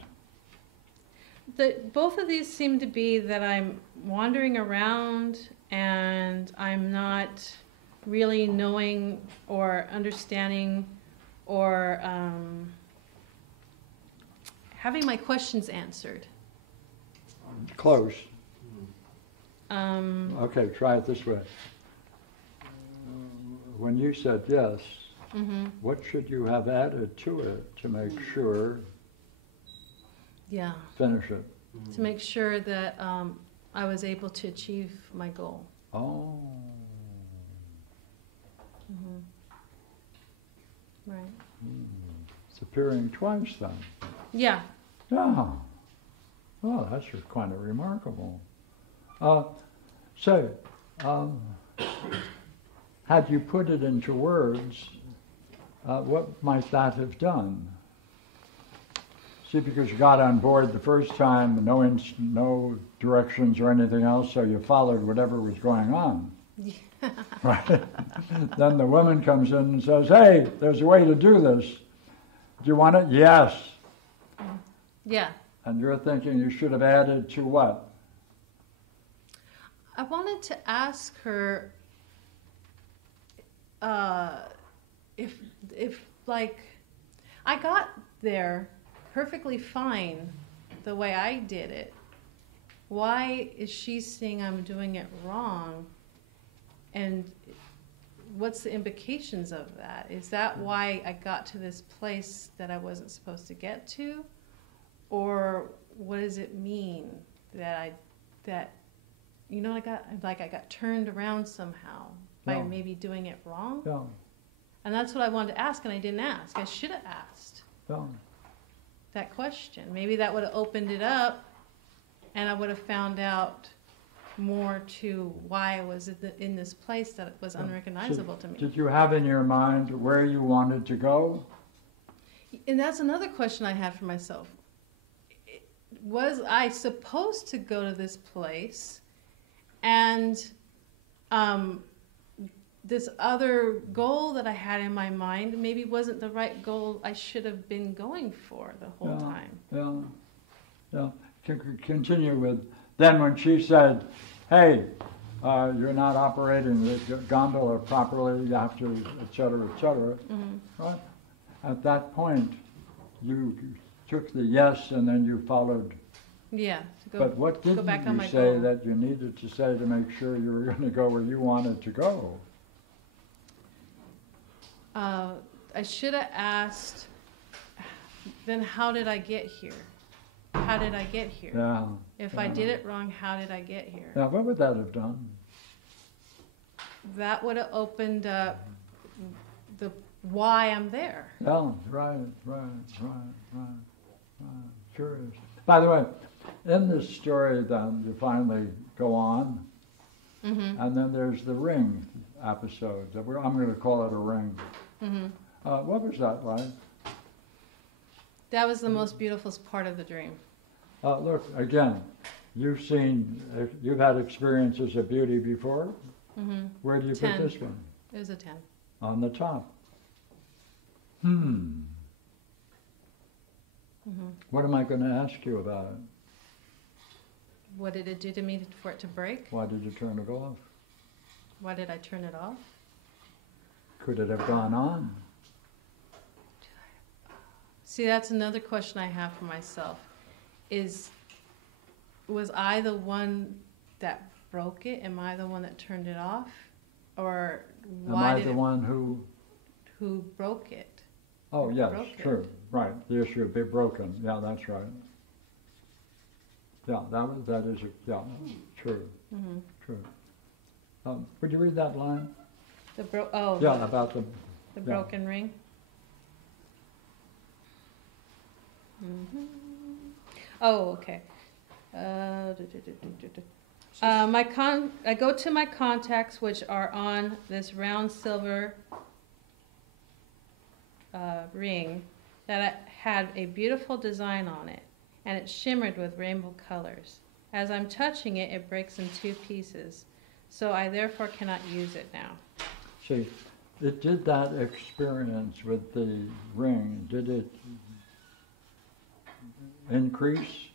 Both of these seem to be that I'm wandering around and I'm not really knowing or understanding or having my questions answered. Close. Um, Okay, try it this way. When you said yes, mm-hmm. what should you have added to it to make sure, Yeah, finish it? to make sure that I was able to achieve my goal. Oh, Mm-hmm. Right. it's appearing twice then. Yeah. Yeah. Well, that's just kind of remarkable. Had you put it into words, what might that have done? See, because you got on board the first time, no directions or anything else, so you followed whatever was going on. Right? Then the woman comes in and says, hey, there's a way to do this. Do you want it? Yes. Yeah. And you're thinking you should have added to what? I wanted to ask her if like, I got there perfectly fine the way I did it. Why is she saying I'm doing it wrong? And what's the implications of that? Is that why I got to this place that I wasn't supposed to get to? Or what does it mean that I got turned around somehow by No. maybe doing it wrong? No, And that's what I wanted to ask, and I didn't ask. I should have asked no. that question. Maybe that would have opened it up, and I would have found out more to why I was in this place that was unrecognizable to me. Did you have in your mind where you wanted to go? And that's another question I had for myself. Was I supposed to go to this place, and this other goal that I had in my mind maybe wasn't the right goal I should have been going for the whole time? Yeah. Continue with, then when she said, hey, you're not operating the gondola properly, you have to, et cetera, right? At that point, you took the yes and then you followed. Yeah. But what didn't you say that you needed to say to make sure you were going to go where you wanted to go? I should have asked, then how did I get here? How did I get here? Yeah. If I did it wrong, how did I get here? Now, what would that have done? That would have opened up the why I'm there. Yeah, right. Sure is. By the way, in this story then, you finally go on, and then there's the ring episode. I'm going to call it a ring. What was that like? That was the most beautiful part of the dream. Look, again, you've had experiences of beauty before. Where do you 10. put this one? It was a 10. On the top. What am I going to ask you about it? What did it do to me for it to break? Why did you turn it off? Why did I turn it off? Could it have gone on? See, that's another question I have for myself. Was I the one that broke it? Am I the one that turned it off? Or why Am I did the one who? who broke it? Oh, yes, broke it? true, right, the issue of being broken, yeah, that's right. Yeah, that is, yeah, true, Mm-hmm. true. Would you read that line? Yeah, about the the broken ring. Mm-hmm. Oh, okay. I go to my contacts, which are on this round silver ring that had a beautiful design on it, and it shimmered with rainbow colors. As I'm touching it, it breaks in 2 pieces, so I therefore cannot use it now. See, it did that experience with the ring, did it increase?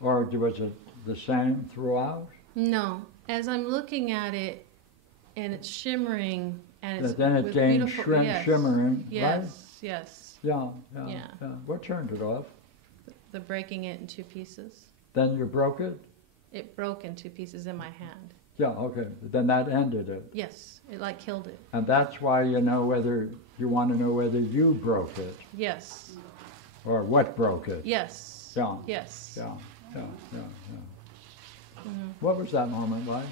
Or was it the same throughout? No, as I'm looking at it, and it's shimmering, and it's Then it with gained beautiful, yes, shimmering, yes, right? yes. Yeah. Yeah. What turned it off? The breaking it in 2 pieces. Then you broke it? It broke in 2 pieces in my hand. Yeah, okay, then that ended it. Yes, it like killed it. And that's why you want to know whether you broke it, Yes, or what broke it. yes, Yeah. yes. Yeah. Mhm. What was that moment like?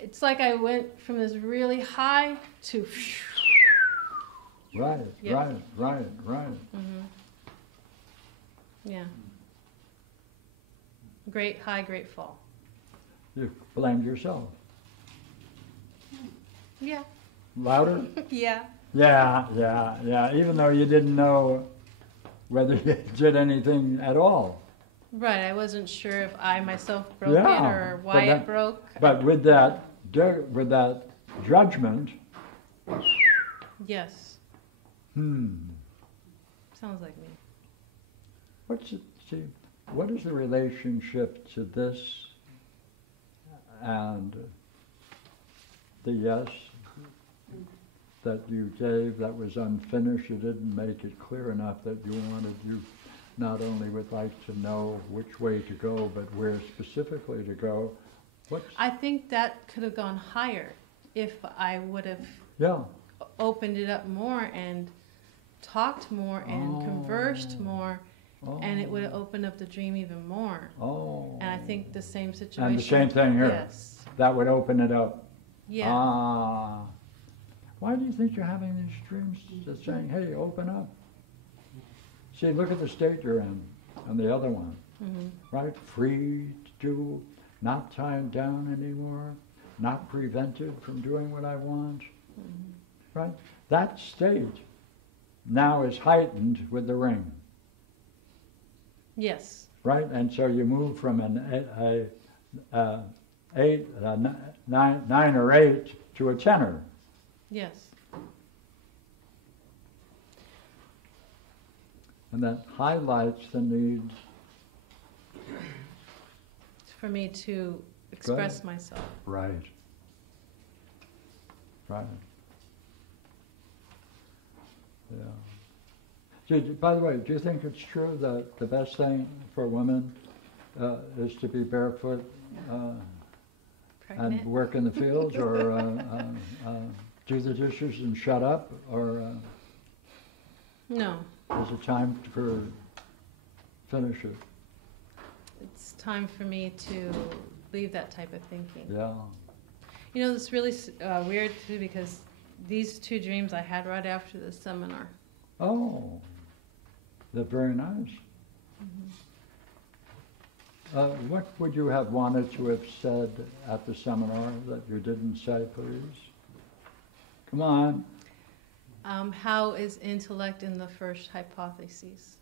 It's like I went from this really high to. Right, Yeah. right. Mhm. Yeah. Great high, great fall. You blamed yourself. Yeah. Louder? Yeah. Yeah, even though you didn't know whether you did anything at all. Right, I wasn't sure if I myself broke it or why it broke. But with that judgment, Yes, sounds like me. what is the relationship to this and the yes that you gave that was unfinished? You didn't make it clear enough that you not only would like to know which way to go, but where specifically to go. I think that could have gone higher if I would have opened it up more and talked more and conversed more, and it would have opened up the dream even more. And I think the same situation. And the same thing here. Yes. That would open it up. Yeah. Why do you think you're having these dreams that's saying, hey, open up? See, look at the state you're in, and the other one, right? Free to do, not tied down anymore, not prevented from doing what I want, right? That state now is heightened with the ring. Yes. Right, and so you move from a 9 or 8 to a tenor. Yes. And that highlights the need for me to express myself. Right. Yeah. By the way, do you think it's true that the best thing for women is to be barefoot and work in the fields, or do the dishes and shut up, or No. is it time for finish it? It's time for me to leave that type of thinking. Yeah. You know, it's really weird too, because these 2 dreams I had right after the seminar. Oh, they're very nice. What would you have wanted to have said at the seminar that you didn't say, please? Come on. How is intellect in the first hypothesis?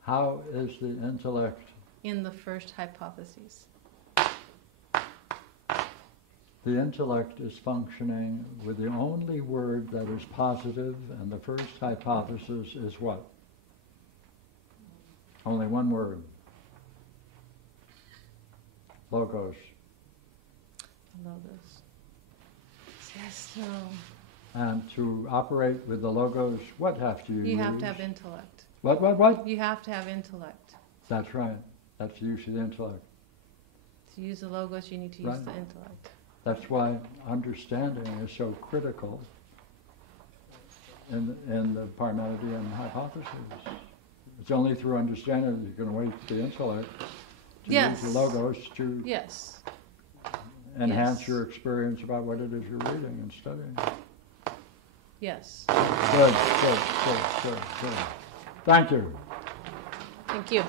How is the intellect? In the first hypothesis. The intellect is functioning with the only word that is positive, and the first hypothesis is what? Only one word. Logos. Logos. Yes, so. And to operate with the logos, what have to you use? You have to have intellect. What? You have to have intellect. That's right. That's the use of the intellect. To use the logos, you need to use the intellect. That's why understanding is so critical in the Parmenidean hypothesis. It's only through understanding that you can wake the intellect to use the logos to enhance your experience about what it is you're reading and studying. Yes. Good. Thank you. Thank you.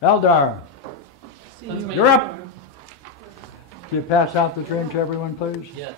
Eldar, That's me. you're up. Can you pass out the dream to everyone, please? Yes.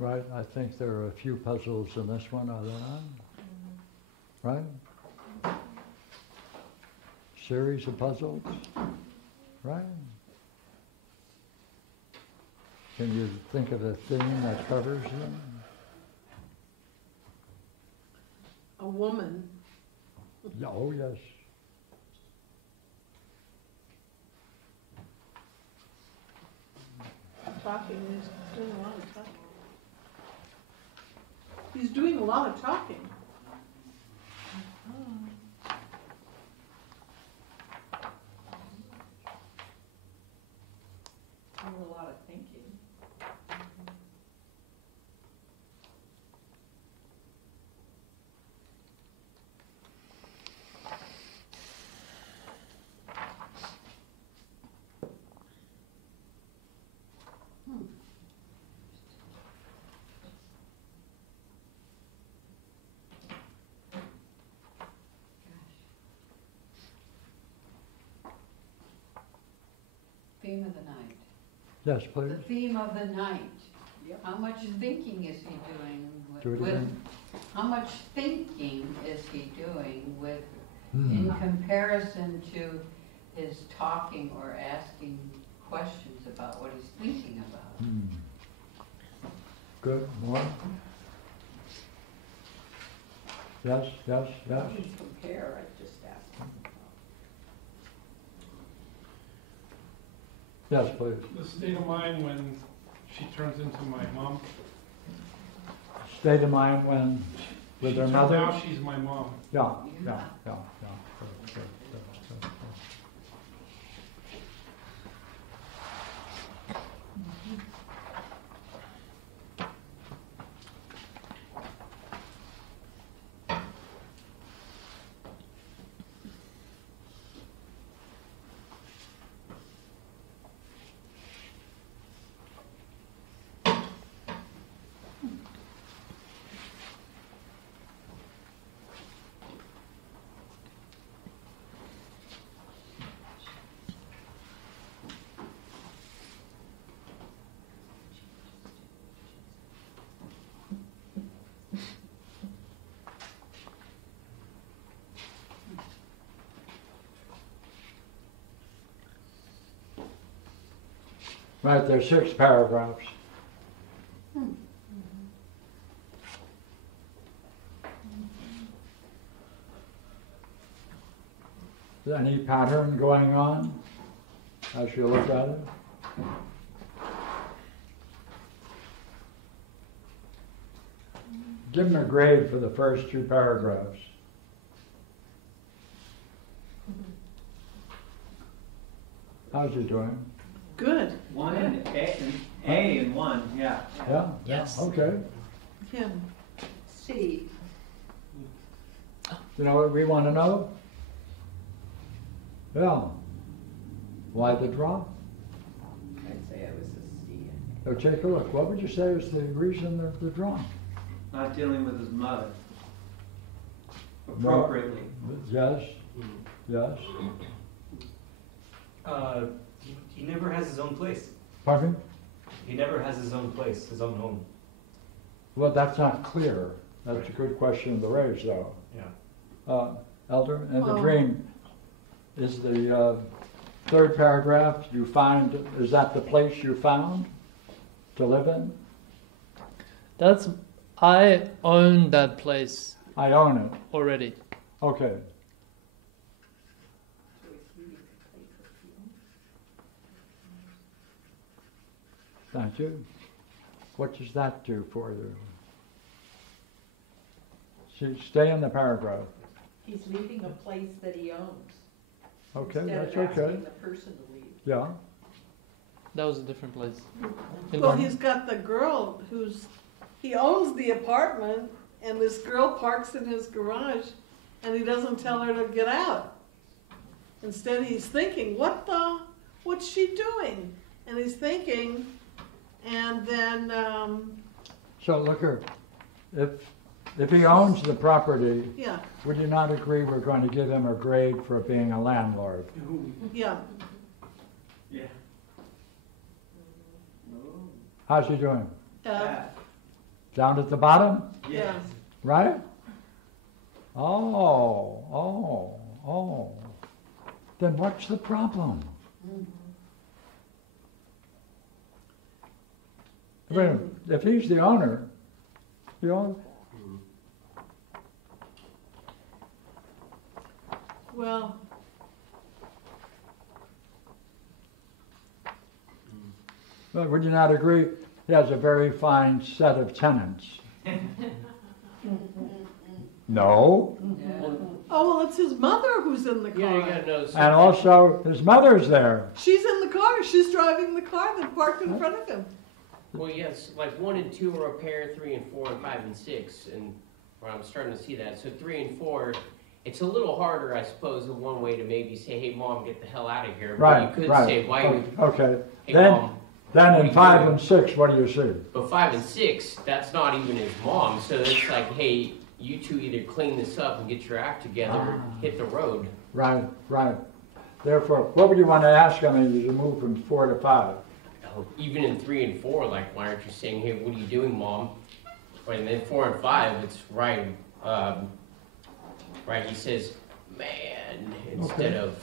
Right, I think there are a few puzzles in this one, are there not? Right? Series of puzzles, right? Can you think of a theme that covers them? A woman. Oh, yes. Talking, he's doing a lot of talking. He's doing a lot of talking. Doing a lot of thinking. Theme of the night. Yes, please. The theme of the night. How much thinking is he doing Do it again. how much thinking is he doing with in comparison to his talking or asking questions about what he's thinking about? Good. More. Yes. How do you compare? I just asked him. Yes, please. The state of mind when she turns into my mom. State of mind when with her mother. Now she's my mom. Yeah. Good. Right, there's 6 paragraphs. Is there any pattern going on as you look at it? Give him a grade for the first 2 paragraphs. How's he doing? Good. One and A and 1, yeah. Yeah? Yes. Okay. Him. C. You know what we want to know? Yeah. Why the drop? I'd say I was a C. So take a look. What would you say is the reason of the drop? not dealing with his mother appropriately. Yes, yes. He never has his own place. Pardon me? He never has his own place, his own home. Well, that's not clear. That's a good question to raise, though. Yeah. Elder, and the dream is the third paragraph. You find, is that the place you found to live in? That's, I own that place I own it. already. Okay. Thank you. What does that do for you? See, stay in the paragraph. He's leaving a place that he owns. Okay, Instead that's of okay. asking the person to leave. Yeah. That was a different place. In Well, Mar- he's got the girl he owns the apartment, and this girl parks in his garage, and he doesn't tell her to get out. Instead, he's thinking, what's she doing? And he's thinking, and then, So look here, if he owns the property, yeah, would you not agree we're going to give him a grade for being a landlord? yeah. Yeah. How's he doing? Yeah. Down at the bottom, Yes. right? Oh. Then what's the problem? I mean, if he's the owner, you know, Well, well, would you not agree? He has a very fine set of tenants. No. oh, well, it's his mother who's in the car. Yeah, you gotta know. And also, his mother's there. She's in the car. She's driving the car that parked in front of him. Well, yes, like 1 and 2 are a pair, 3 and 4, and 5 and 6, and I'm starting to see that. So 3 and 4, it's a little harder, I suppose, in one way to maybe say, "Hey, Mom, get the hell out of here." Right, But you could right. say, "Why?" Okay. Hey, Then, Mom. then what are in you 5 doing? and 6, what do you see? But 5 and 6, that's not even his mom. So it's like, "Hey, you two either clean this up and get your act together, or hit the road." Right. Therefore, what would you want to ask him as you move from 4 to 5? Even in 3 and 4, like, why aren't you saying, "Hey, what are you doing, Mom?" And then 4 and 5, it's right. Right, he says, "Man," instead of.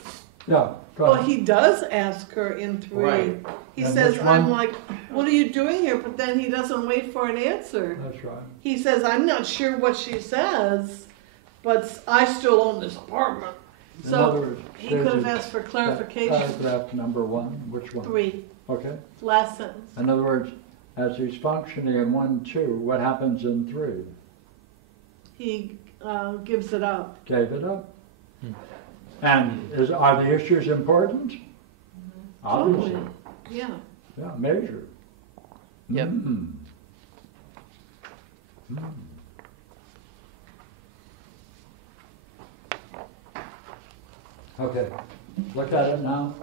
Yeah, go Well, ahead. he does ask her in 3. Right. He And says, which I'm one? like, what are you doing here? But then he doesn't wait for an answer. That's right. He says, I'm not sure what she says, but I still own this apartment. In other So words, he could have there's asked for a- clarification. Paragraph number 1, which one? 3, Okay. last sentence. In other words, as he's functioning in 1, 2, what happens in 3? He gives it up. Gave it up. And are the issues important? Obviously. Totally. Yeah. Yeah, major. Yep. Mm. Okay, look at it now.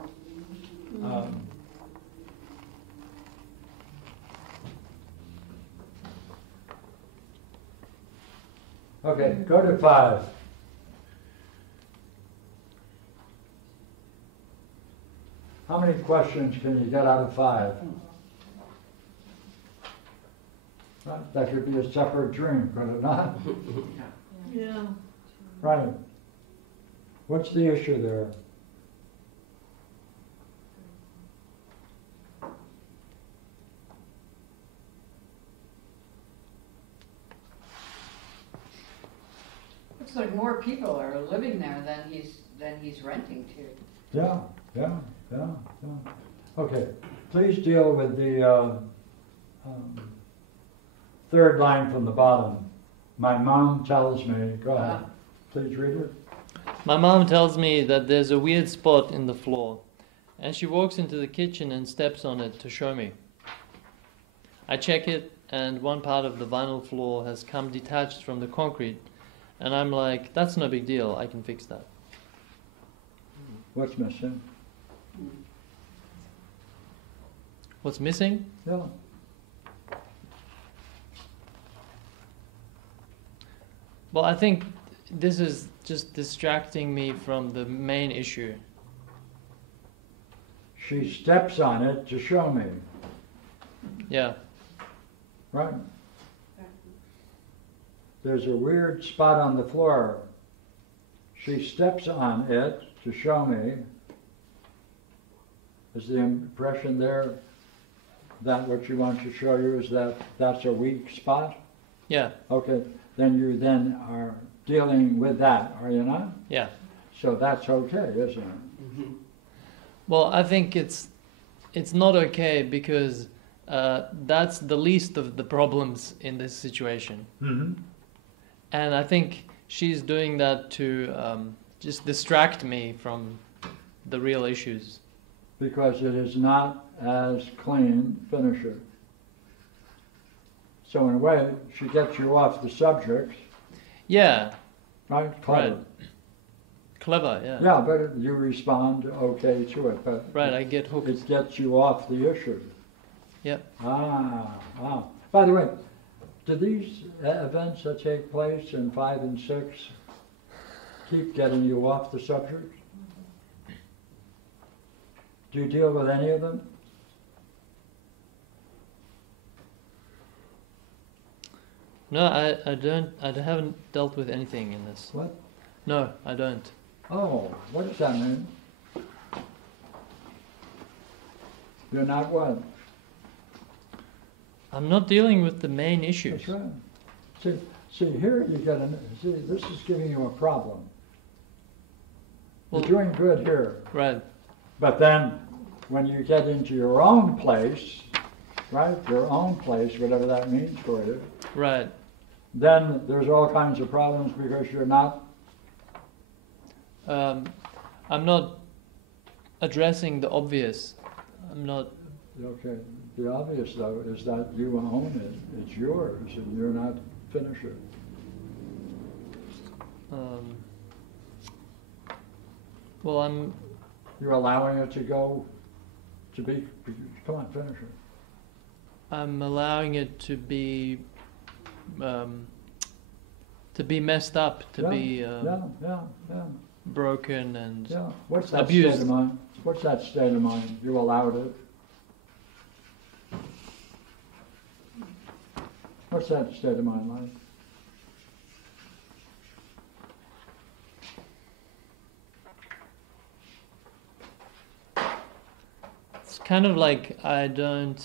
Okay, go to 5. How many questions can you get out of 5? Right, that could be a separate dream, could it not? Yeah. Right. What's the issue there? Looks like more people are living there than he's renting to. Yeah. Okay, please deal with the third line from the bottom. My mom tells me, go ahead, please read it. My mom tells me that there's a weird spot in the floor, and she walks into the kitchen and steps on it to show me. I check it, and one part of the vinyl floor has come detached from the concrete, and I'm like, that's no big deal, I can fix that. What's missing? What's missing? Yeah. Well, I think this is just distracting me from the main issue. She steps on it to show me, Yeah. right? There's a weird spot on the floor. She steps on it to show me. Is the impression there that what she wants to show you is that that's a weak spot? Yeah. Okay, then you then are dealing with that, are you not? Yeah. So that's okay, isn't it? Well, I think it's not okay because that's the least of the problems in this situation. Mm-hmm. And I think she's doing that to just distract me from the real issues. Because it is not as clean finisher. So in a way, she gets you off the subject, Yeah. right? Clever. Right. Clever, yeah. Yeah, but you respond okay to it, but Right, I get hooked. it gets you off the issue. Yep. Ah. By the way, do these events that take place in 5 and 6 keep getting you off the subject? Do you deal with any of them? No, I don't. I haven't dealt with anything in this. What? No, I don't. Oh, what does that mean? You're not what? I'm not dealing with the main issues. That's right. See, here you get see, this is giving you a problem. Well, You're doing good here. Right. But then, when you get into your own place, right, your own place, whatever that means for you, Right. then there's all kinds of problems because you're not. I'm not addressing the obvious. I'm not. Okay, the obvious though is that you own it, it's yours, and you're not finisher. Well, I'm. You're allowing it to go, to be, come on, finisher. I'm allowing it to be messed up, to Yeah, be yeah. broken and Yeah, what's that abused. state of mind? What's that state of mind? You allowed it. What's that state of mind like? It's kind of like I don't.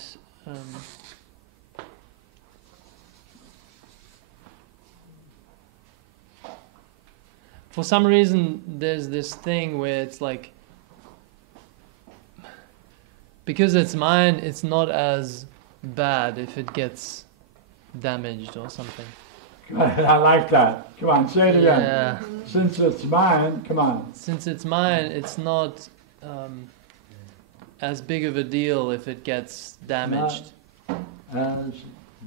For some reason, there's this thing where it's like, because it's mine, it's not as bad if it gets damaged or something. I like that. Come on, say it again. Yeah. Since it's mine, come on. Since it's mine, it's not as big of a deal if it gets damaged. As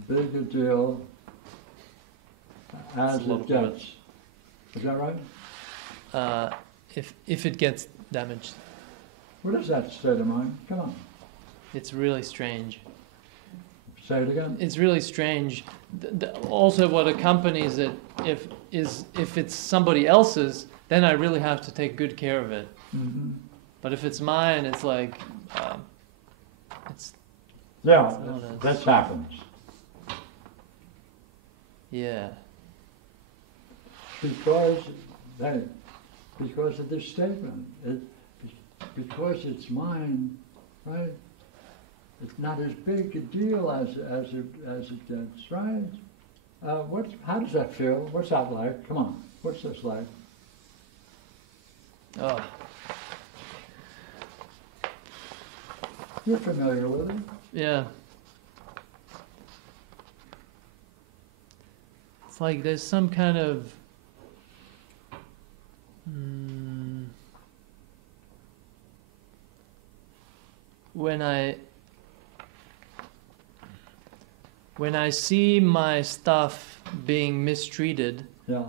big a deal as it gets. Is that right? If it gets damaged. What is that state of mind? Come on. It's really strange. Say it again. It's really strange. Also, what accompanies it, if it's somebody else's, then I really have to take good care of it. Mm-hmm. But if it's mine, it's like, it's. Yeah, it's not as- that happens. Yeah. Because of this statement, because it's mine, right? It's not as big a deal as it gets, right? How does that feel? What's that like? Come on, what's this like? Oh. You're familiar with it. Yeah. It's like there's some kind of when I see my stuff being mistreated, Yeah.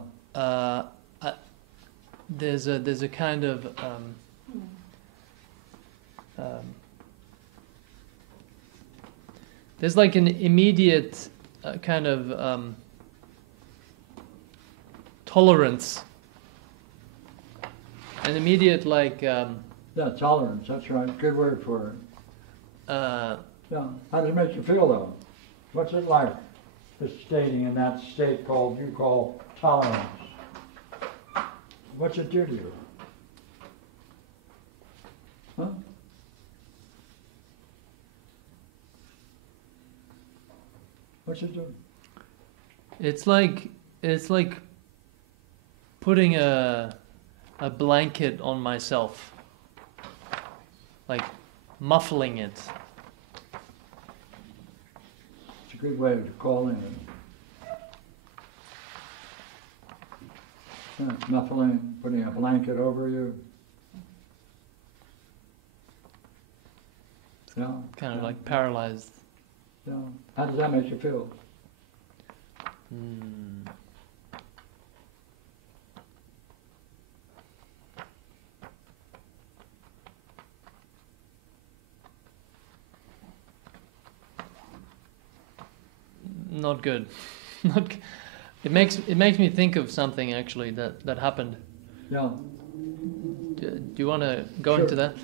there's a kind of there's like an immediate kind of tolerance. An immediate like Yeah, tolerance, that's right. Good word for it. Yeah. How does it make you feel though? What's it like? Just stating in that state you call tolerance. What's it do to you? Huh? What's it do? it's like putting a blanket on myself, like muffling it. It's a good way to call in it. Yeah, muffling, putting a blanket over you. Yeah. Kind of like paralyzed. Yeah. How does that make you feel? Not good. Not. It makes me think of something actually that happened. Yeah. Do you want to go Sure. into that?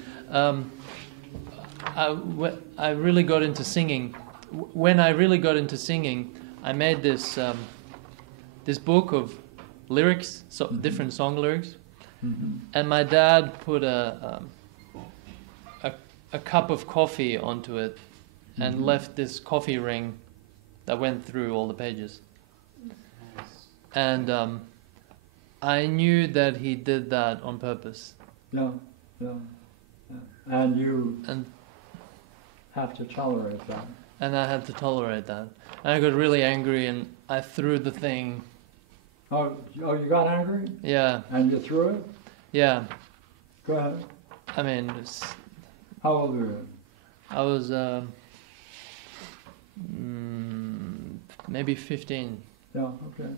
I really got into singing. When I really got into singing, I made this this book of lyrics, different song lyrics, and my dad put a cup of coffee onto it, and left this coffee ring that went through all the pages. And I knew that he did that on purpose. Yeah. And you have to tolerate that. And I had to tolerate that. And I got really angry and I threw the thing. Oh, you got angry? Yeah. And you threw it? Yeah. Go ahead. I mean, how old were you? I was maybe 15. Yeah, okay.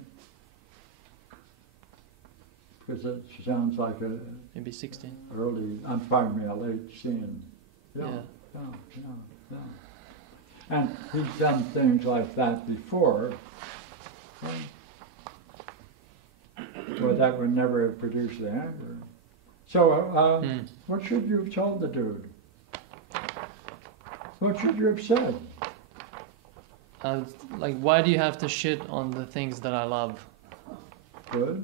Because it sounds like a maybe 16. Early, pardon me, a late scene. Yeah. And he's done things like that before, but that would never have produced the anger. So, what should you have told the dude? What should you have said? Like, why do you have to shit on the things that I love? Good.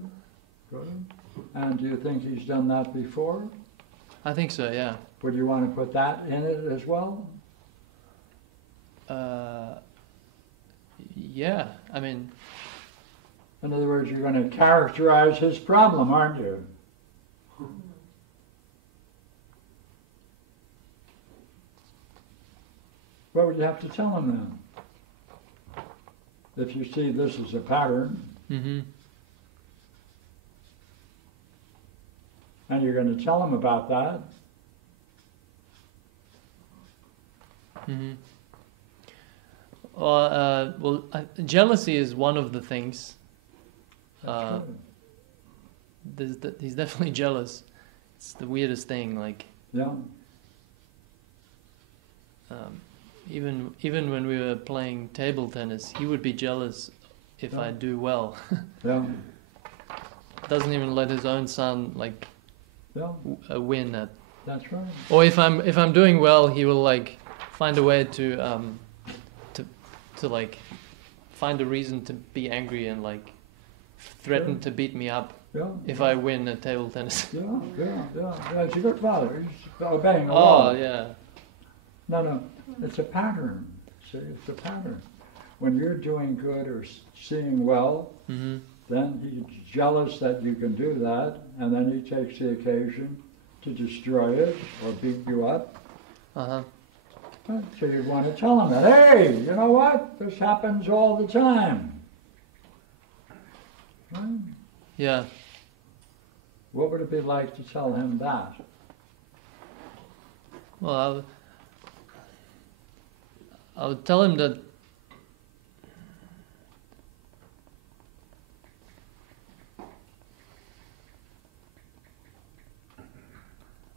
And do you think he's done that before? I think so, yeah. Would you want to put that in it as well? Yeah, I mean... In other words, you're going to characterize his problem, aren't you? What would you have to tell him then? If you see this as a pattern, and you're going to tell him about that. Well, jealousy is one of the things. He's definitely jealous. It's the weirdest thing. Like, even when we were playing table tennis, he would be jealous if I do well. Doesn't even let his own son win at. That's right. Or if I'm doing well, he will like find a way to like find a reason to be angry and like threaten to beat me up if I win at table tennis. Yeah. He's a good father. He's obeying the law. Oh yeah. No. It's a pattern. See, it's a pattern. When you're doing good or seeing well, then he's jealous that you can do that, and then he takes the occasion to destroy it or beat you up. So you want to tell him that, hey, you know what? This happens all the time. Right? Yeah. What would it be like to tell him that? Well, I would tell him that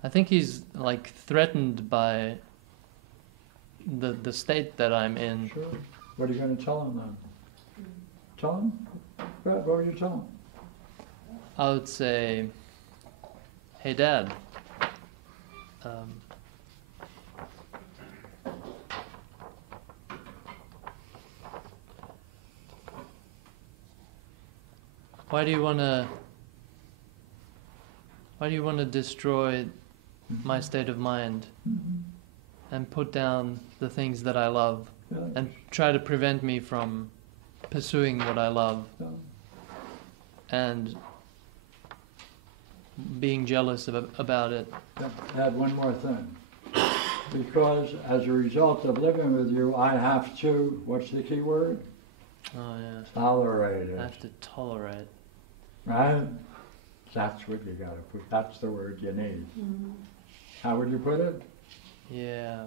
I think he's like threatened by the state that I'm in. Sure. What are you going to tell him then? Tell him? What would you tell him? I would say, hey Dad, why do you want to destroy my state of mind and put down the things that I love and try to prevent me from pursuing what I love and being jealous about it? Add one more thing. Because as a result of living with you, I have to, what's the key word? Oh yeah. Tolerate it. I have to tolerate. Right? That's what you gotta put. That's the word you need. Mm-hmm. How would you put it? Yeah.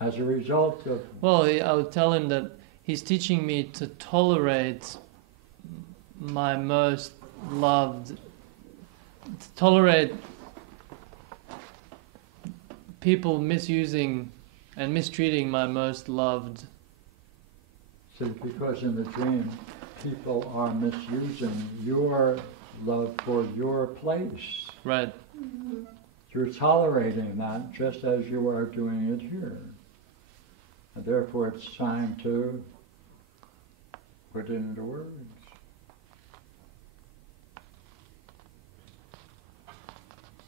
As a result of... Well, I would tell him that he's teaching me to tolerate my most loved, to tolerate people misusing and mistreating my most loved. See, because in the dream, people are misusing your love for your place. Right. Mm-hmm. You're tolerating that just as you are doing it here. And therefore it's time to put it into words.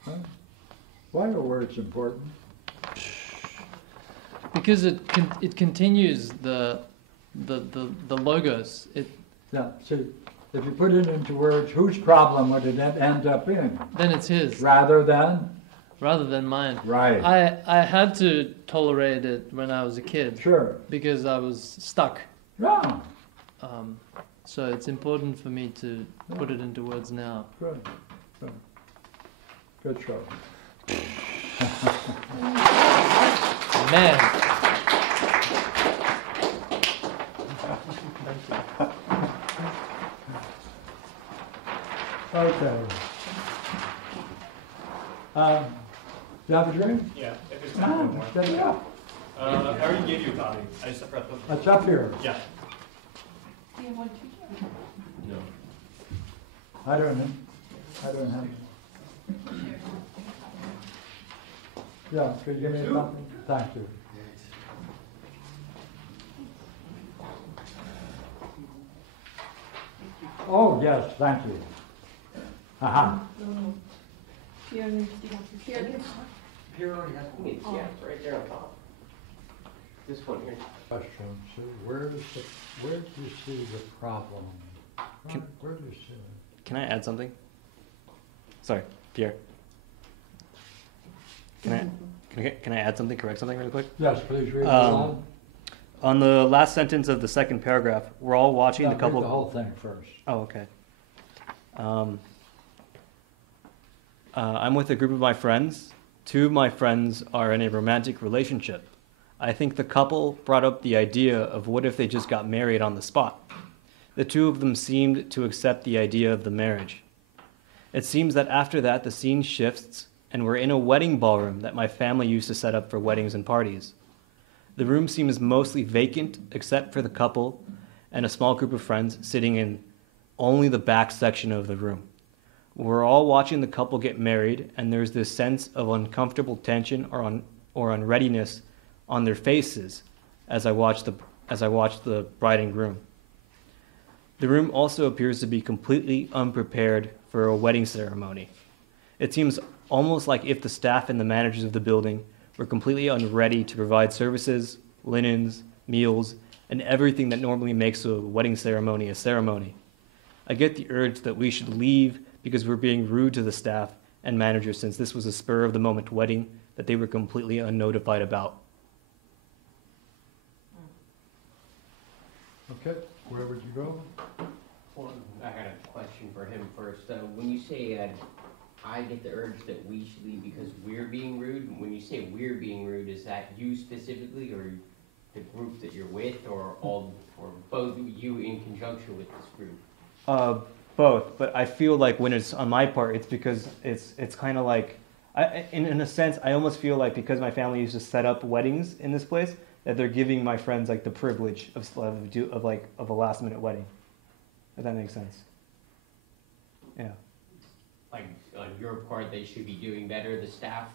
Huh? Why are words important? Because it continues the logos. Yeah, see, if you put it into words, whose problem would it end up in? Then it's his. Rather than mine. Right. I had to tolerate it when I was a kid. Sure. Because I was stuck. Yeah. So it's important for me to put it into words now. Good. Good. Good show. Man. Okay. You have a drink? Yeah, if it's not one more. Get it up. I already gave you a copy. I just forgot to... It's up here. Yeah. Do you want to? No. I don't know. I don't have it. Yeah, could you give me something? Thank you. Oh, yes, thank you. Aha. Pierre needs to have his second. Pierre already has one. Yeah, it's right there on top. This one here. Question, so where do you see the problem? Where do you see it? Can I add something? Sorry, Pierre. Can I add something, correct something really quick? Yes, please read it aloud. On the last sentence of the second paragraph, we're all watching the couple... Read the whole thing first. Oh, okay. I'm with a group of my friends. Two of my friends are in a romantic relationship. I think the couple brought up the idea of what if they just got married on the spot. The two of them seemed to accept the idea of the marriage. It seems that after that, the scene shifts, and we're in a wedding ballroom that my family used to set up for weddings and parties. The room seems mostly vacant, except for the couple and a small group of friends sitting in only the back section of the room. We're all watching the couple get married, and there's this sense of uncomfortable tension or unreadiness on their faces as I watch the bride and groom. The room also appears to be completely unprepared for a wedding ceremony. It seems almost like if the staff and the managers of the building were completely unready to provide services, linens, meals, and everything that normally makes a wedding ceremony a ceremony. I get the urge that we should leave because we're being rude to the staff and managers since this was a spur-of-the-moment wedding that they were completely unnotified about. Okay, where would you go? Well, I got a question for him first. When you say I get the urge that we should leave because we're being rude, when you say we're being rude, is that you specifically or the group that you're with or both of you in conjunction with this group? Both, but I feel like when it's on my part, it's because it's kind of like, in a sense, I almost feel like because my family used to set up weddings in this place, that they're giving my friends like the privilege of a last minute wedding. If that makes sense. Yeah. Like, on your part, they should be doing better, the staff?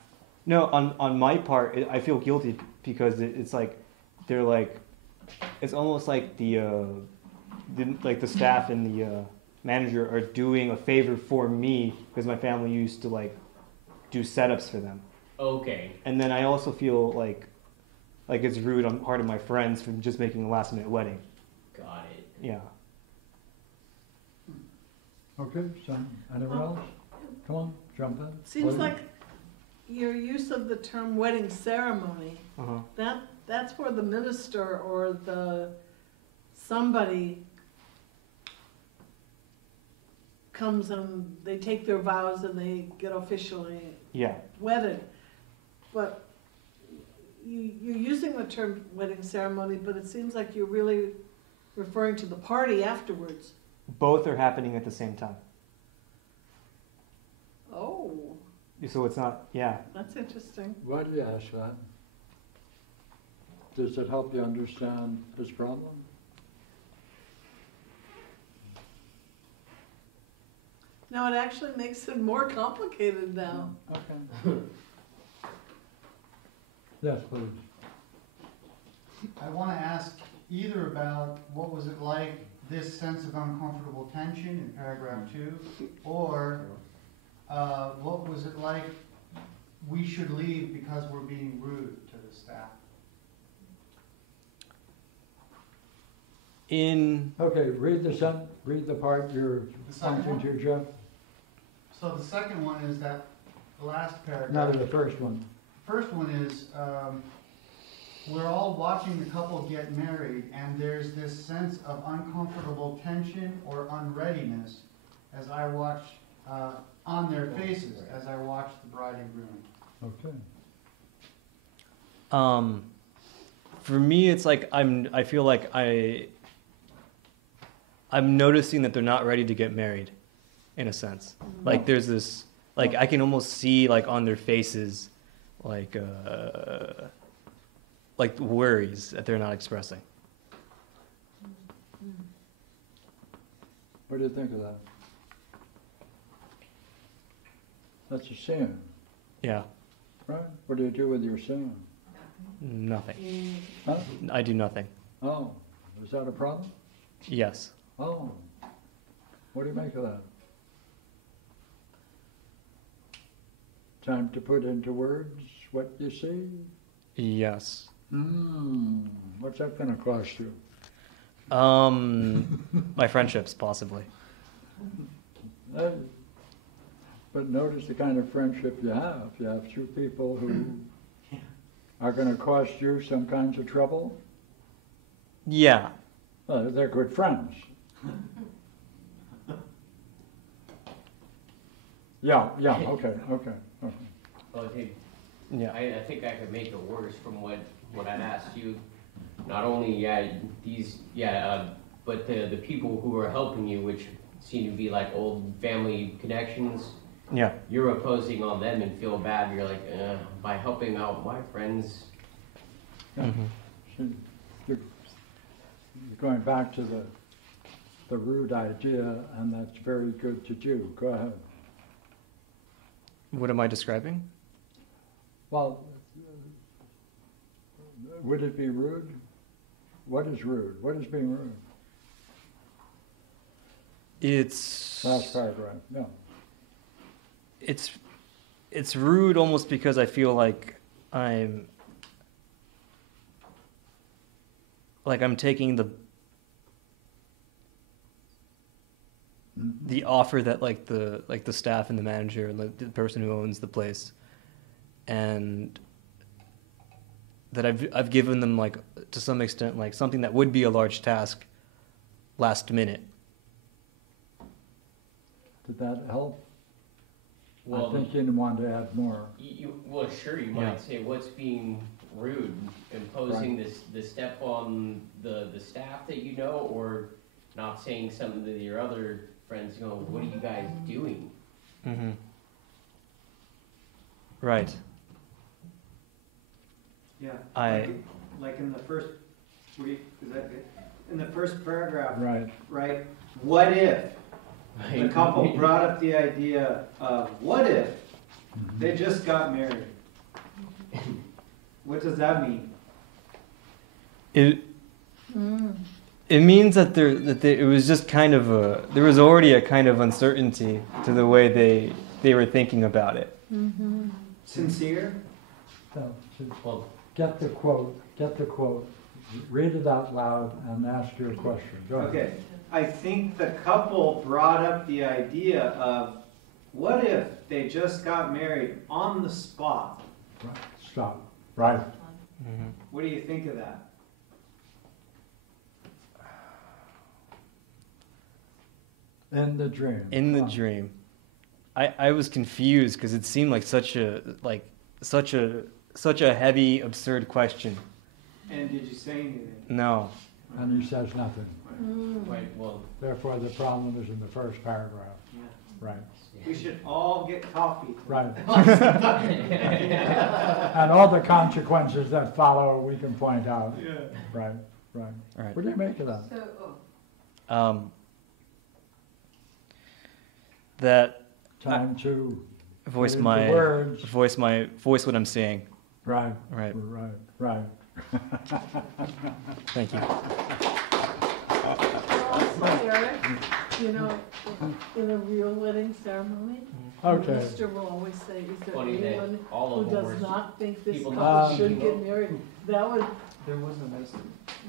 No, on my part, I feel guilty because it's like they're like, it's almost like the staff and the manager are doing a favor for me because my family used to like do setups for them. Okay. And then I also feel like it's rude on part of my friends for just making a last minute wedding. Got it. Yeah. Okay, so anyone else? Come on, jump in. Seems Please. like your use of the term wedding ceremony, Uh-huh. that's where the minister or somebody comes and they take their vows and they get officially Yeah. wedded. But you're using the term wedding ceremony, but it seems like you're really referring to the party afterwards. Both are happening at the same time. Oh, So it's not, yeah. that's interesting. Why do you ask that? Does it help you understand this problem? No, it actually makes it more complicated now. Okay. Yes, please. I want to ask either about what was it like, this sense of uncomfortable tension in paragraph 2, or what was it like, we should leave because we're being rude to the staff. Okay, read the part you're The second pointing one? to, Jeff. So the second one is that the last paragraph. No, the first one. First one is, we're all watching the couple get married, and there's this sense of uncomfortable tension or unreadiness as I watch, on their faces, as I watch the bride and groom. Okay. For me, it's like I feel like I'm noticing that they're not ready to get married, in a sense. Like there's this, like I can almost see like on their faces, like worries that they're not expressing. What do you think of that? That's a sin, Yeah, right? What do you do with your sin? nothing. Huh? I do nothing. Oh, is that a problem? Yes. Oh, what do you make of that? Time to put into words what you see? Yes. What's that going to cost you? My friendships, possibly. But notice the kind of friendship you have. You have two people who are going to cost you some kinds of trouble. Yeah. They're good friends. Yeah, okay. Well, Yeah. I think I could make it worse from what I'd asked you. Not only, but the people who are helping you, which seem to be like old family connections. Yeah. You're opposing on them and feel bad. You're like, by helping out my friends. So you're going back to the rude idea, and that's very good to do. Go ahead. What am I describing? Well, would it be rude? What is rude? What is being rude? It's last paragraph. No. It's rude almost because I feel like I'm taking the offer that the staff and the manager and the person who owns the place, and that I've given them like to some extent like something that would be a large task last minute. Did that help? Well, I think you want to add more. Well, sure, you might say what's being rude, imposing the step on the staff that you know, or not saying something to your other friends, what are you guys doing? Mm-hmm. Right. Yeah. Like in the first week, is that good? In the first paragraph. Right. Right. What if? The couple brought up the idea of what if they just got married? What does that mean? It means that it was just kind of there was already a kind of uncertainty to the way they were thinking about it. Sincere? So, get the quote, read it out loud and ask your question. Go ahead. Okay. I think the couple brought up the idea of what if they just got married on the spot? Right. Stop. Right. What do you think of that? In the dream. In the dream. I was confused because it seemed like such a heavy, absurd question. And did you say anything? No. And he says nothing. Right, well, Therefore, the problem is in the first paragraph. Yeah. Right. We should all get coffee. Right. And all the consequences that follow, we can point out. Yeah. Right. Right. What do you make of that? So, That Time to voice read the my words. voice what I'm saying. Right. Right. Thank you. Also, Eric, you know, in a real wedding ceremony, the Okay. minister will always say, is there funny that anyone all who of them does were not think this people couple not should speaking get up. married? That would, There was no message.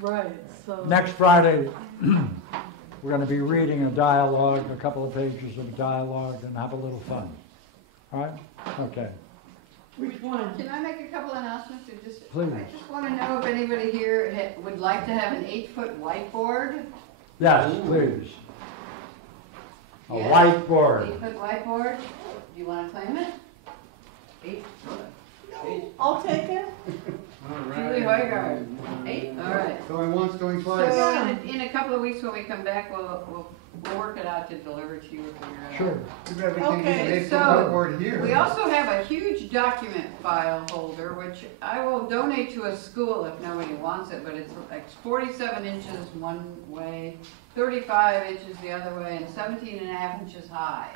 right, so. Next Friday, we're going to be reading a dialogue, a couple of pages of dialogue, and have a little fun. All right? Okay. Which one? can I make a couple announcements? Please. I just want to know if anybody here would like to have an 8-foot whiteboard. Yes, please. A Yes. whiteboard. 8-foot whiteboard. Do you want to claim it? 8 foot. I'll take it. Julie Hoygaard. 8? All right. Going once, going twice. So in a couple of weeks when we come back, we'll work it out to deliver to you. Figure it out. Sure. Too bad we can't Okay, use an so 8-foot whiteboard here. We also have a huge document file holder, which I will donate to a school if nobody wants it, but it's like 47 inches one way, 35 inches the other way, and 17.5 inches high.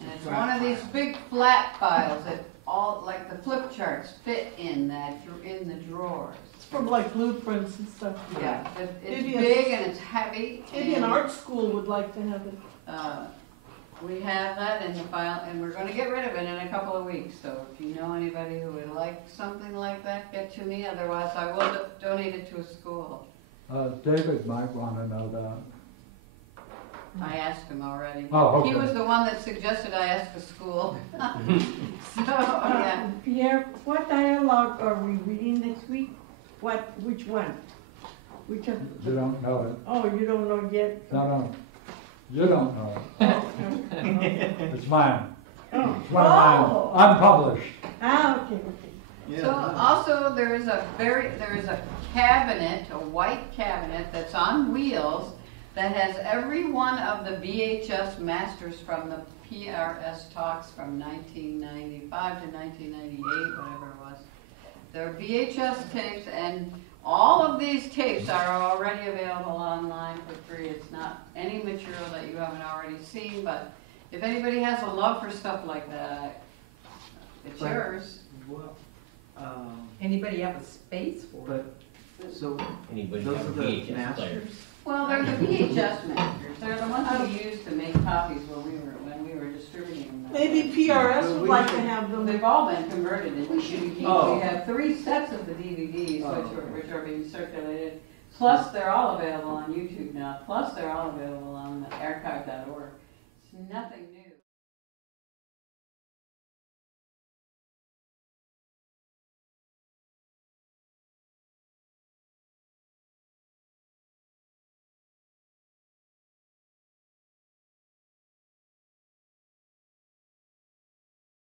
And it's one of these big flat files that all, like the flip charts, fit in the drawers. It's from like blueprints and stuff. Yeah, but it's Maybe big and it's heavy. Maybe an and, art school would like to have it. We have that in the file, and we're going to get rid of it in a couple of weeks. So if you know anybody who would like something like that, get to me. Otherwise, I will donate it to a school. David might want to know that. I asked him already. Oh, okay. He was the one that suggested I ask the school. So, yeah. Pierre, what dialogue are we reading next week? Which one? Which of? You don't know it. Oh, you don't know yet? No. You don't know it. It's mine. Oh. It's one of mine. Unpublished. Okay. Yeah. So also there is a cabinet, a white cabinet that's on wheels that has every one of the VHS masters from the PRS talks from 1995 to 1998, whatever it was. They're VHS tapes, and all of these tapes are already available online for free. It's not any material that you haven't already seen, but if anybody has a love for stuff like that, it's But- yours. Well, Anybody have a space for it? so anybody those have are a the VHS player? masters? Well, they're the VHS masters. They're the ones we used to make copies when we were distributing them. Maybe PRS would like to have them. They've all been converted into DVDs. Oh. We have 3 sets of the DVDs which are being circulated. Plus, they're all available on YouTube now. Plus, they're all available on archive.org. It's nothing new.